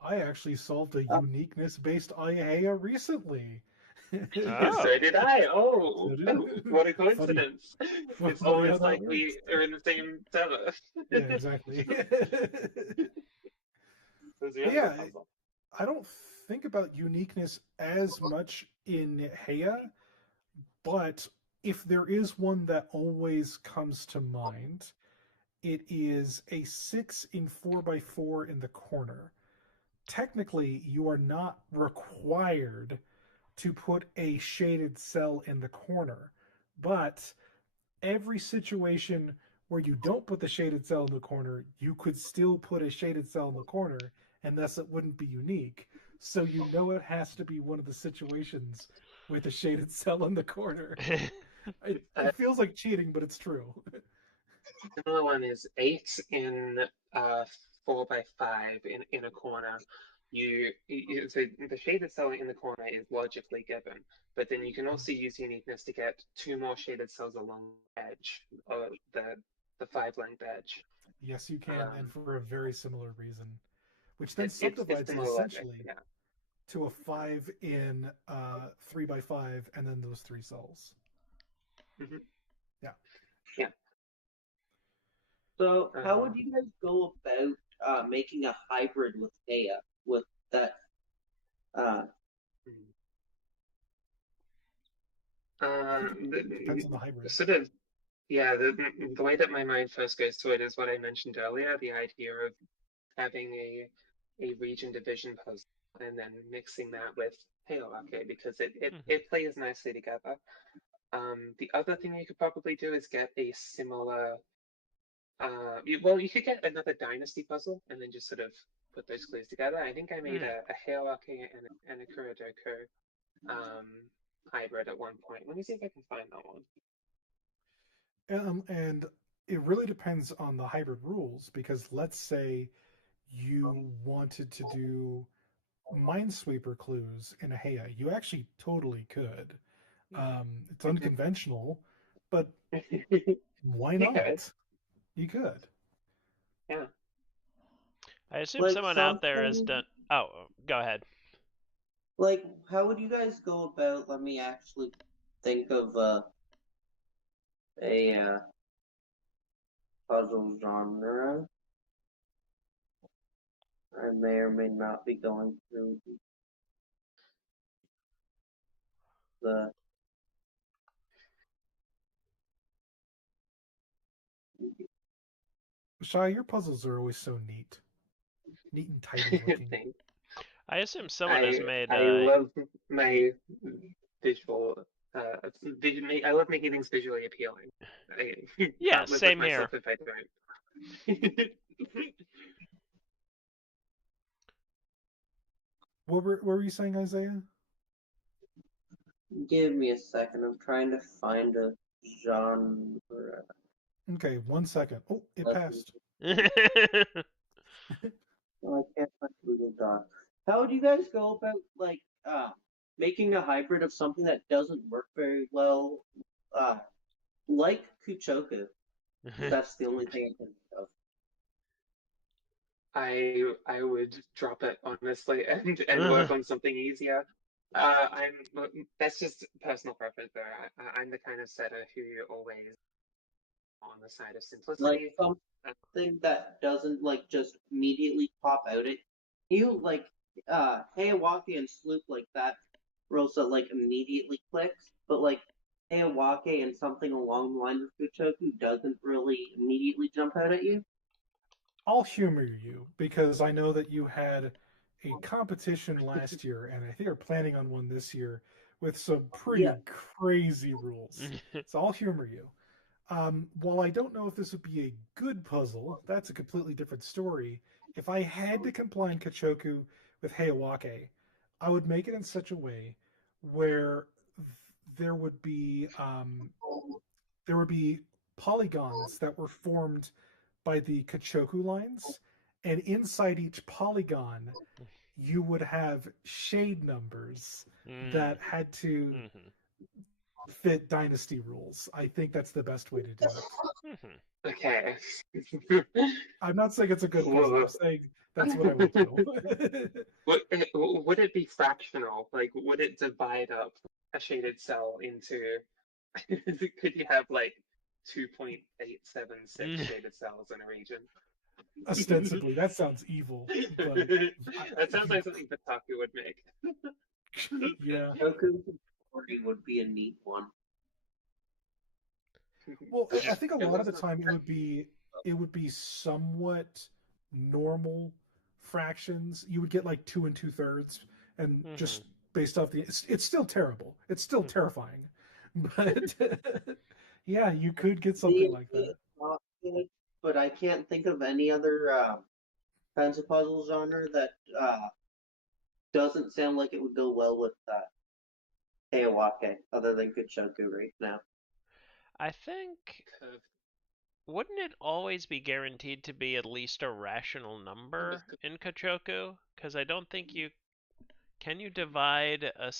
I actually solved a uniqueness-based Shyeheya recently. Oh. So did I. So did I. What a coincidence! Funny It's almost how that like we works. are in the same server. Yeah, exactly. Yeah, I don't think about uniqueness as much in Heya, but if there is one that always comes to mind, it is a 6 in 4x4 in the corner. Technically, you are not required to put a shaded cell in the corner, but every situation where you don't put the shaded cell in the corner, you could still put a shaded cell in the corner, and thus it wouldn't be unique. So you know it has to be one of the situations with a shaded cell in the corner. It feels like cheating, but it's true. Another one is 8 in 4x5 in a corner. So the shaded cell in the corner is logically given, but then you can also use uniqueness to get 2 more shaded cells along the edge, or the 5-length edge. Yes, you can, and for a very similar reason, which then It's subdivides it similar logic, essentially yeah. to a 5 in 3x5, and then those 3 cells. Mm-hmm. Yeah. So, how would you guys go about making a hybrid with Heya with that? Depends on the hybrid. Sort of, yeah. The way that my mind first goes to it is what I mentioned earlier: the idea of having a region division puzzle and then mixing that with Heyawake because it plays nicely together. The other thing you could probably do is get a similar. You could get another dynasty puzzle and then just sort of put those clues together. I think I made a Heyawake and a Kurodoko hybrid at one point. Let me see if I can find that one. And it really depends on the hybrid rules, because let's say you wanted to do Minesweeper clues in a Heya. You actually totally could. It's unconventional, but why not? You could. Yeah. I assume someone out there has done. Oh, go ahead. Like, how would you guys go about? Let me actually think of a puzzle genre. I may or may not be going through the. Shai, your puzzles are always so neat and tidy looking. I assume someone has made. I love my visual. I love making things visually appealing. Yeah, same here. If I don't. What were you saying, Isaiah? Give me a second. I'm trying to find a genre. Okay, 1 second. Oh, it passed. I can't find Google Doc. How would you guys go about making a hybrid of something that doesn't work very well, like Kuchoku? That's the only thing I can think of. I would drop it honestly and work on something easier. That's just personal preference there. I'm the kind of setter who always on the side of Like simplicity. something that doesn't like just immediately pop out at you, like Heyawake and Sloop, like that rules that like immediately clicks, but like Heyawake and something along the lines of Fuchoku doesn't really immediately jump out at you. I'll humor you because I know that you had a competition last year, and I think you're planning on one this year with some pretty Yeah. crazy rules. So I'll humor you. While I don't know if this would be a good puzzle, that's a completely different story. If I had to combine Kachoku with Heyawake, I would make it in such a way where there would be there would be polygons that were formed by the Kachoku lines, and inside each polygon, you would have shade numbers that had to fit dynasty rules. I think that's the best way to do it. Okay. I'm not saying it's a good puzzle. I'm saying that's what I would do. Would it be fractional? Like, would it divide up a shaded cell into? Could you have like 2.876 shaded cells in a region? Ostensibly, that sounds evil. But that sounds like something Kotaku would make. Yeah. Kachoku would be a neat one. Well, I think a lot of the time it would be somewhat normal fractions. You would get like 2 2/3, and just based off it's still terrible. It's still terrifying, but yeah, you could get something like that. But I can't think of any other kinds of puzzle genre that doesn't sound like it would go well with Heyawake, other than Kachoku right now. I think, wouldn't it always be guaranteed to be at least a rational number in Kachoku? Because I don't think you can you divide a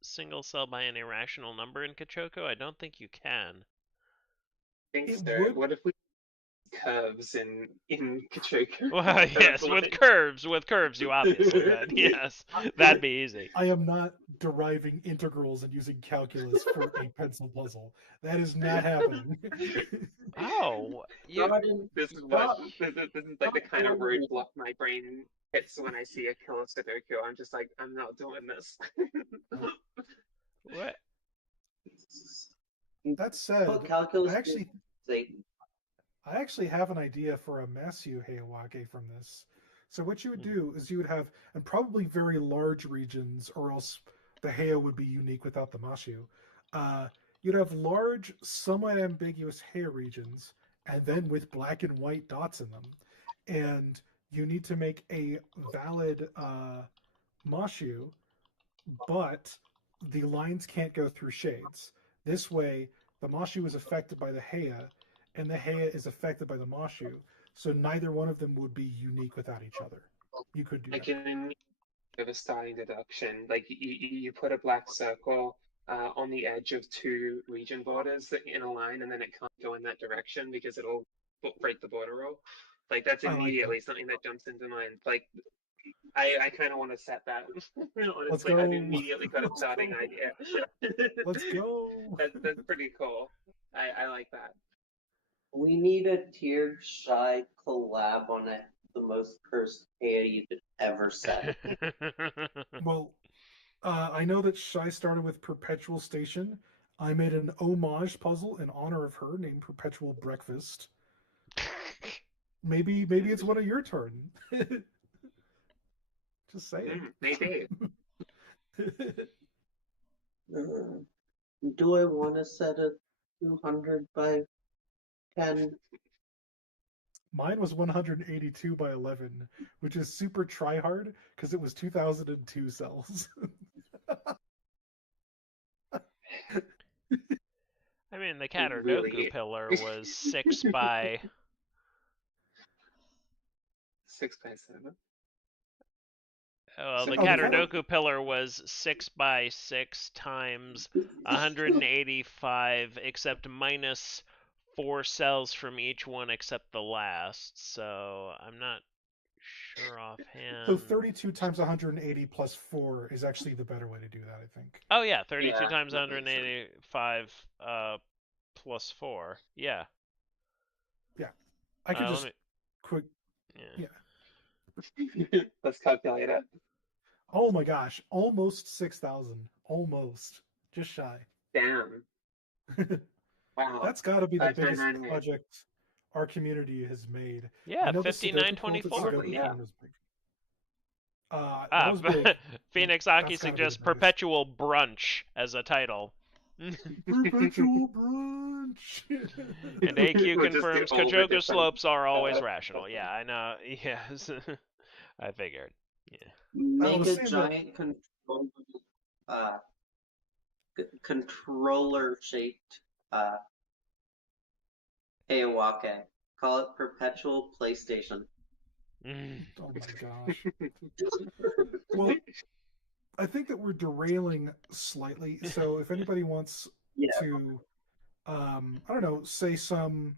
single cell by an irrational number in Kachoku? I don't think you can. I think so. What if we curves in Kachoku? Well, yes, with curves you obviously could. Yes, that'd be easy. I am not deriving integrals and using calculus for a pencil puzzle. That is not happening. Oh, this is like the kind of roadblock my brain hits when I see a killer Sudoku. I'm just like, I'm not doing this. What? That said, calculus I actually have an idea for a Masu Heyawake from this. So what you would do is you would have, and probably very large regions, or else the Heya would be unique without the Mashu. You'd have large, somewhat ambiguous Heya regions, and then with black and white dots in them. And you need to make a valid Mashu, but the lines can't go through shades. This way, the Mashu is affected by the Heya, and the Heya is affected by the Mashu, so neither one of them would be unique without each other. You could do that. I can give a starting deduction. Like you put a black circle on the edge of 2 region borders in a line, and then it can't go in that direction because it'll break the border rule. Like that's immediately something that jumps into mind. Like I kind of want to set that. Honestly, I've immediately got a starting idea. Let's go. That's pretty cool. I like that. We need a tiered Shy collab on it. The most cursed Heya you could ever set. Well, I know that Shy started with Perpetual Station. I made an homage puzzle in honor of her named Perpetual Breakfast. Maybe it's one of your turn. Just saying. Maybe. Do I want to set a 200 by 10? Mine was 182 by 11, which is super tryhard because it was 2002 cells. I mean, the Katardoku pillar was 6 by 6 by 7. The Katardoku pillar was 6 by 6 times 185, except minus 4 cells from each one except the last, so I'm not sure offhand. So 32 times 180 plus 4 is actually the better way to do that, I think. Oh yeah, 32 Yeah, times that makes sense. 185 plus 4. Yeah. Yeah. I can just let me, quick. yeah. Yeah. Let's calculate it. Oh my gosh, almost 6,000. Almost. Just shy. Damn. Wow. That's got to be the biggest 5998. project our community has made. Yeah, I know the Sudoku 5924. Sudoku Yeah. one was big. That was big. Phoenix Aki That's gotta be the suggests biggest. Perpetual Brunch as a title. Perpetual brunch. And AQ We'll just do confirms all the Kajoga different, slopes are always rational. Yeah, I know. Yes. I figured. Yeah. Make was a saying that- giant controller-shaped Heyawake. Call it Perpetual PlayStation. Oh my gosh. Well, I think that we're derailing slightly. So if anybody wants to, I don't know, say some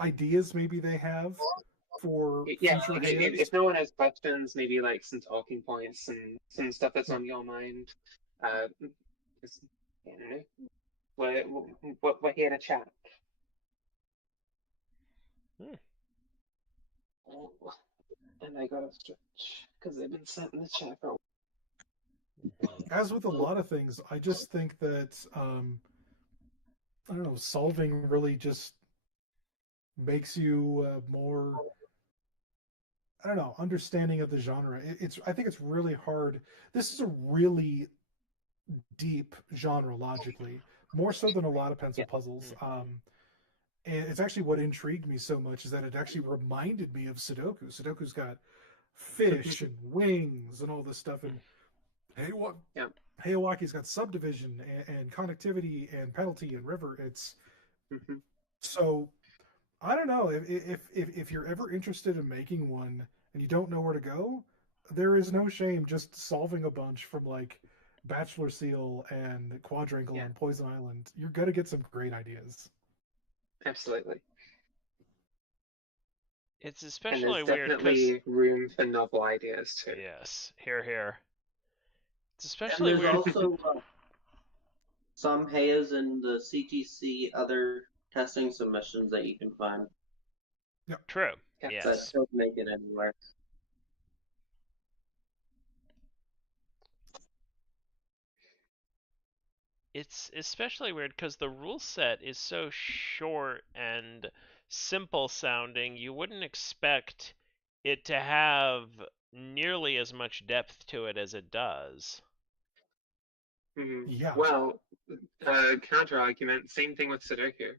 ideas maybe they have for Yeah, future if no one has questions, maybe like some talking points and some stuff that's on your mind. Just, I don't know. We're here to chat. Oh, and I gotta stretch because they've been sent in the chat for a while. As with a lot of things, I just think that I don't know, solving really just makes you more, I don't know, understanding of the genre. I think it's really hard. This is a really deep genre logically, more so than a lot of pencil puzzles. And it's actually what intrigued me so much is that it actually reminded me of Sudoku. Sudoku's got fish and wings and all this stuff, and Heyawake's got subdivision and connectivity and penalty and river. It's so I don't know if you're ever interested in making one and you don't know where to go, there is no shame just solving a bunch from like Bachelor Seal and Quadrangle and Poison Island. You're gonna get some great ideas. Absolutely. It's especially and there's weird definitely room for novel ideas too. Yes, here. It's especially and there's weird. also some Heyas in the CTC other testing submissions that you can find. Yep. True. Yeah, Yes. That don't make it anywhere. It's especially weird because the rule set is so short and simple sounding, you wouldn't expect it to have nearly as much depth to it as it does. Yeah. Well, counter argument, same thing with Sudoku.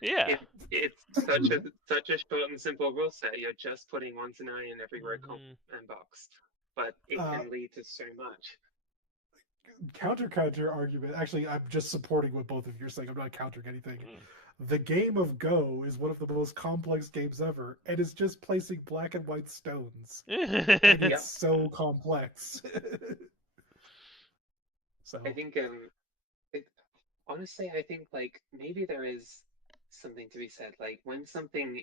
Yeah. It's such a short and simple rule set. You're just putting 1 to 9 in every word and box, but it can lead to so much. Counter argument. Actually, I'm just supporting what both of you are saying. I'm not countering anything. The game of Go is one of the most complex games ever, and it's just placing black and white stones. And it's so complex. So I think, honestly, I think like maybe there is something to be said. Like when something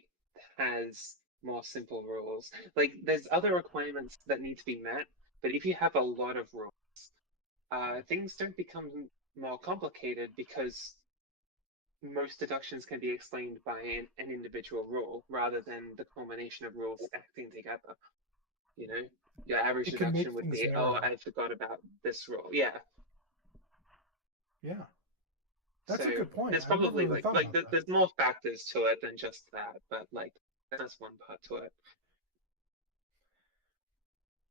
has more simple rules, like there's other requirements that need to be met, but if you have a lot of rules, things don't become more complicated because most deductions can be explained by an individual rule rather than the culmination of rules acting together. You know, your average deduction would be, oh, I forgot about this rule. Yeah. That's a good point. There's probably there's more factors to it than just that, but like that's one part to it.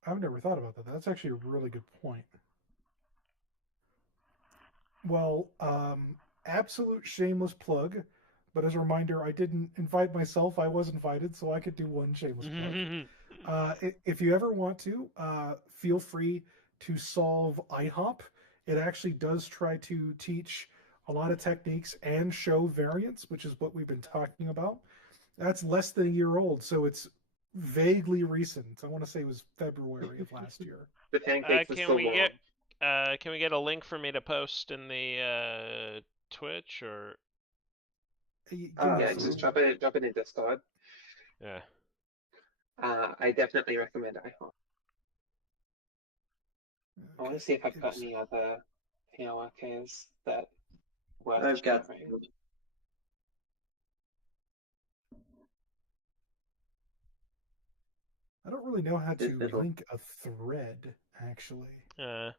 I've never thought about that. That's actually a really good point. Well, absolute shameless plug, but as a reminder, I didn't invite myself. I was invited, so I could do one shameless plug. If you ever want to, feel free to solve IHOP. It actually does try to teach a lot of techniques and show variants, which is what we've been talking about. That's less than a year old, so it's vaguely recent. I want to say it was February of last year. The pancakes are still warm. Can we get a link for me to post in the Twitch or? Give Oh, me Yeah, a just second. drop it in Discord. Yeah. I definitely recommend iHop. I want to see if I've Give me a got second. any other Heyawakes that worth I've got. sharing. I don't really know how to It'll- link a thread, actually. On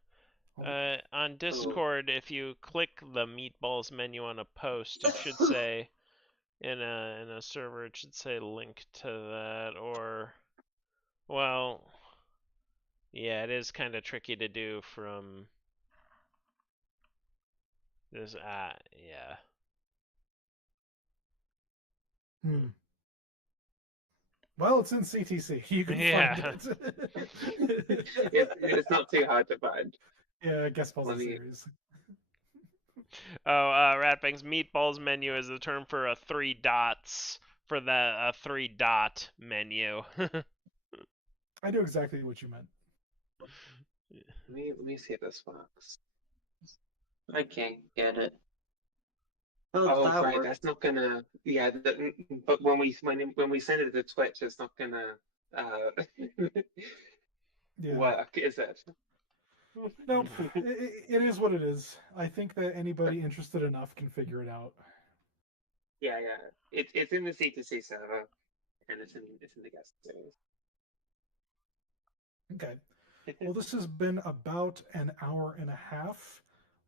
Oh, Discord, if you click the meatballs menu on a post, it should say in a server, it should say link to that, or well, yeah, it is kind of tricky to do from this. Yeah. Hmm. Well, it's in CTC. You can Yeah. find it. it's not too hard to find. Yeah, guest puzzle Let me. series. Oh, Ratbang's meatballs menu is the term for a 3 dots for the 3-dot menu. I knew exactly what you meant. Let me see if this works. I can't get it. Oh, Oh, that right. works. That's not gonna. Yeah, but when we send it to Twitch, it's not gonna uh, Yeah. work, is it? Nope. It is what it is. I think that anybody interested enough can figure it out. Yeah. It's in the C2C server, and it's in the guest series. Okay. Well, this has been about an hour and a half.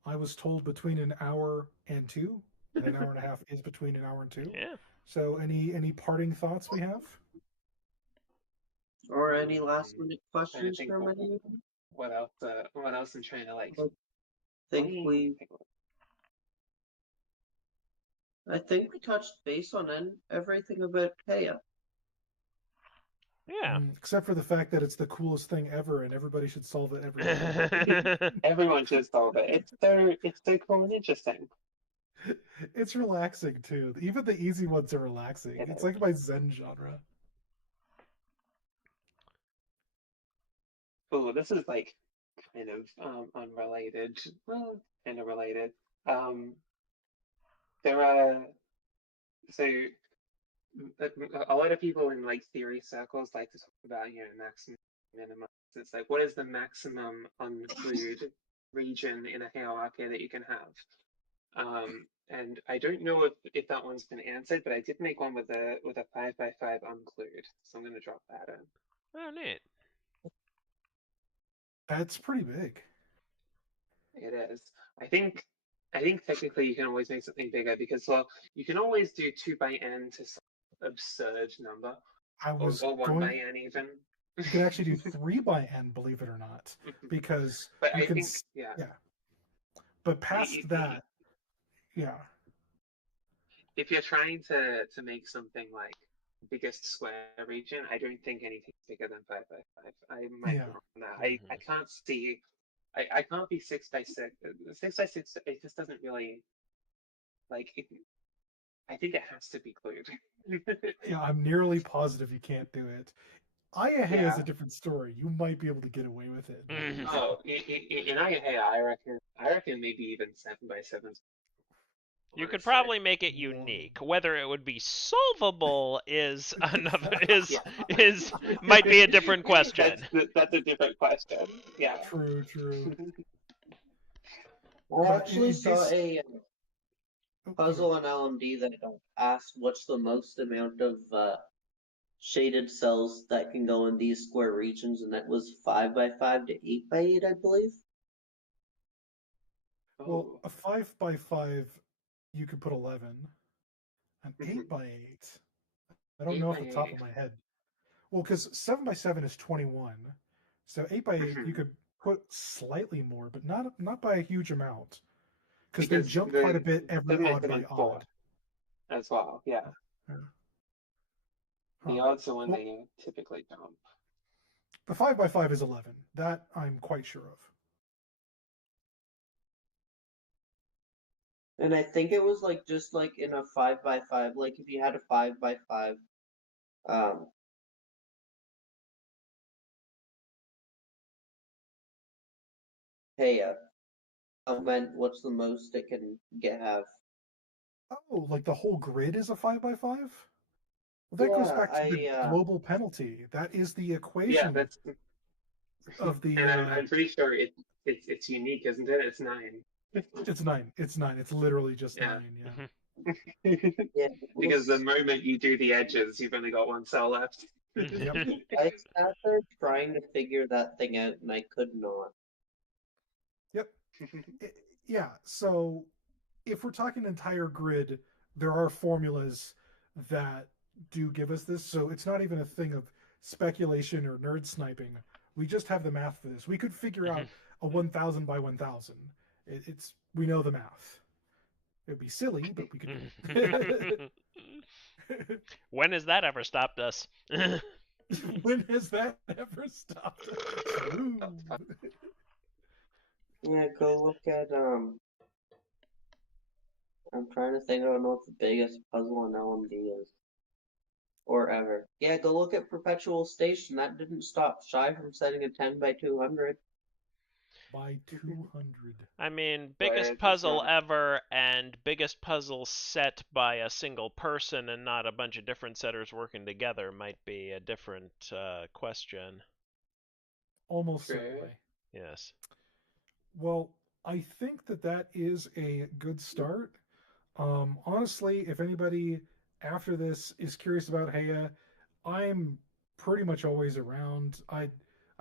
I was told between an hour and two, and an hour and a half is between an hour and two. Yeah. So, any parting thoughts we have? Or any last minute I questions think from anyone? what else? What else I'm trying to like? I think we touched base on everything about Heya. Yeah. Except for the fact that it's the coolest thing ever, and everybody should solve it every day. Everyone should solve it. It's so cool and interesting. It's relaxing too. Even the easy ones are relaxing. It's like my Zen genre. Oh, this is like kind of unrelated. Well, kind of related. There are so a lot of people in like theory circles like to talk about maximum minimum. It's like what is the maximum unclued region in a hierarchy that you can have? And I don't know if that one's been answered, but I did make one with a 5x5 unclued, so I'm gonna drop that in. Oh, neat. That's pretty big. It is. I think technically you can always make something bigger because you can always do 2 by n to some absurd number, I was or 1 by going. n even. You can actually do 3 by n, believe it or not, because But you I can. think yeah. But past that, yeah. If you're trying to make something like biggest square region, I don't think anything's bigger than 5x5. I might be wrong on that. I can't see. I can't be 6x6. 6x6. It just doesn't really like. I think it has to be clued. Yeah, I'm nearly positive you can't do it. Shyeheya is a different story. You might be able to get away with it. Oh, in Shyeheya, I reckon maybe even 7x7. You could probably make it unique. Whether it would be solvable is another might be a different question. That's a different question. Yeah. True. I actually saw a puzzle on LMD that asked what's the most amount of shaded cells that can go in these square regions, and that was 5x5 to 8x8, I believe. Well, a 5x5, you could put 11. An 8x8, I don't know off the top of my head. Well, because 7x7 is 21, so 8x8 you could put slightly more, but not by a huge amount, because they jump quite a bit every odd by odd. As well, yeah. The odds are when they typically jump. The 5x5 is 11. That I'm quite sure of. And I think it was like just like in a 5x5, like if you had a 5x5, hey, comment what's the most it can have. Oh, like the whole grid is a 5x5? Well, that goes Yeah, back to the I global penalty. That is the Yeah, equation that's of the. and I'm pretty sure it's unique, isn't it? It's 9. It's 9. It's 9. It's literally just Yeah. 9. Yeah. Mhm. yeah, Because the moment you do the edges, you've only got 1 cell left. Yep. I sat there trying to figure that thing out, and I could not. Yep. Yeah. So if we're talking entire grid, there are formulas that do give us this. So it's not even a thing of speculation or nerd sniping. We just have the math for this. We could figure out a 1,000 by 1,000. It's we know the math. It would be silly, but we could do it. When has that ever stopped us? When has that ever stopped? True. Yeah, go look at I'm trying to think. I don't know what the biggest puzzle in LMD is, or ever. Yeah, go look at Perpetual Station. That didn't stop Shy from setting a 10 by 200. By 200. I mean, But biggest it's puzzle not. ever and biggest puzzle set by a single person and not a bunch of different setters working together might be a different question. Almost True. certainly. Yes. Well, I think that that is a good start. Honestly, if anybody after this is curious about Heya, I'm pretty much always around. I'd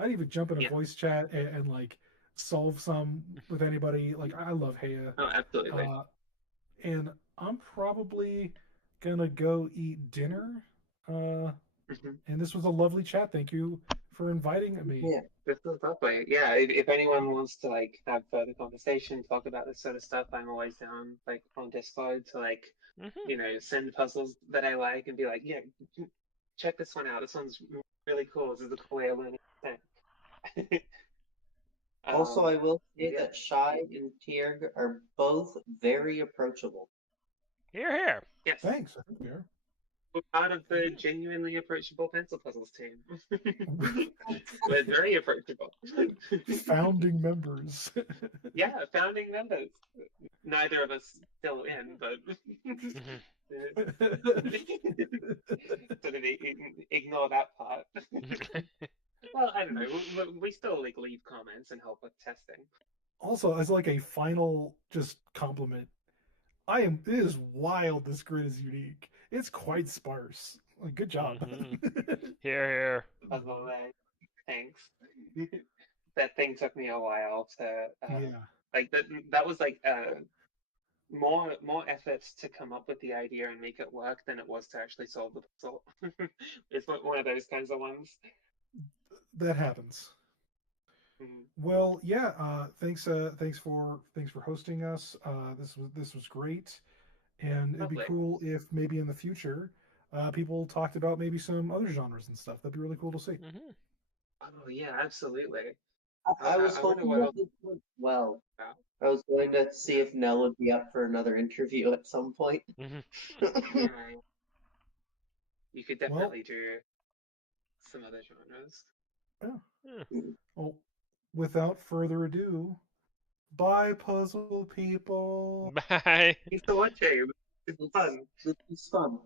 even jump in a Yeah. voice chat and like solve some with anybody. Like I love Heya. Oh, absolutely. And I'm probably gonna go eat dinner. Mhm. And this was a lovely chat. Thank you for inviting me. Yeah. This is lovely. Yeah, if anyone wants to like have further conversation, talk about this sort of stuff, I'm always down like on Discord to like, Hmm. send puzzles that I like and be like, yeah, check this one out. This one's really cool. This is a cool way of learning thing. Also, I will say Yeah. that Shy and Tierg are both very approachable. Here, here. Yes. Thanks. I think we are. We're part of the genuinely approachable pencil puzzles team. We're very approachable. Founding members. Yeah, founding members. Neither of us still in, but sort of ignore that part. Well, I don't know. We still like leave comments and help with testing. Also, as like a final just compliment, it is wild this grid is unique. It's quite sparse. Like, good job. Here, here. Puzzle there. Thanks. That thing took me a while to Yeah. like that was like more efforts to come up with the idea and make it work than it was to actually solve the puzzle. It's one of those kinds of ones. That happens. Mhm. Well, yeah, thanks for hosting us. This was great. And it'd be Lovely. cool if maybe in the future people talked about maybe some other genres and stuff. That'd be really cool to see. Hmm. Oh yeah, absolutely. I was I wonder hoping what that else. this went well. About. I was going to see if Nell would be up for another interview at some point. Yeah, you could Well, definitely do some other genres. yeah. Well, without further ado, bye, puzzle people. Bye. Thanks for watching. It's fun. This is fun.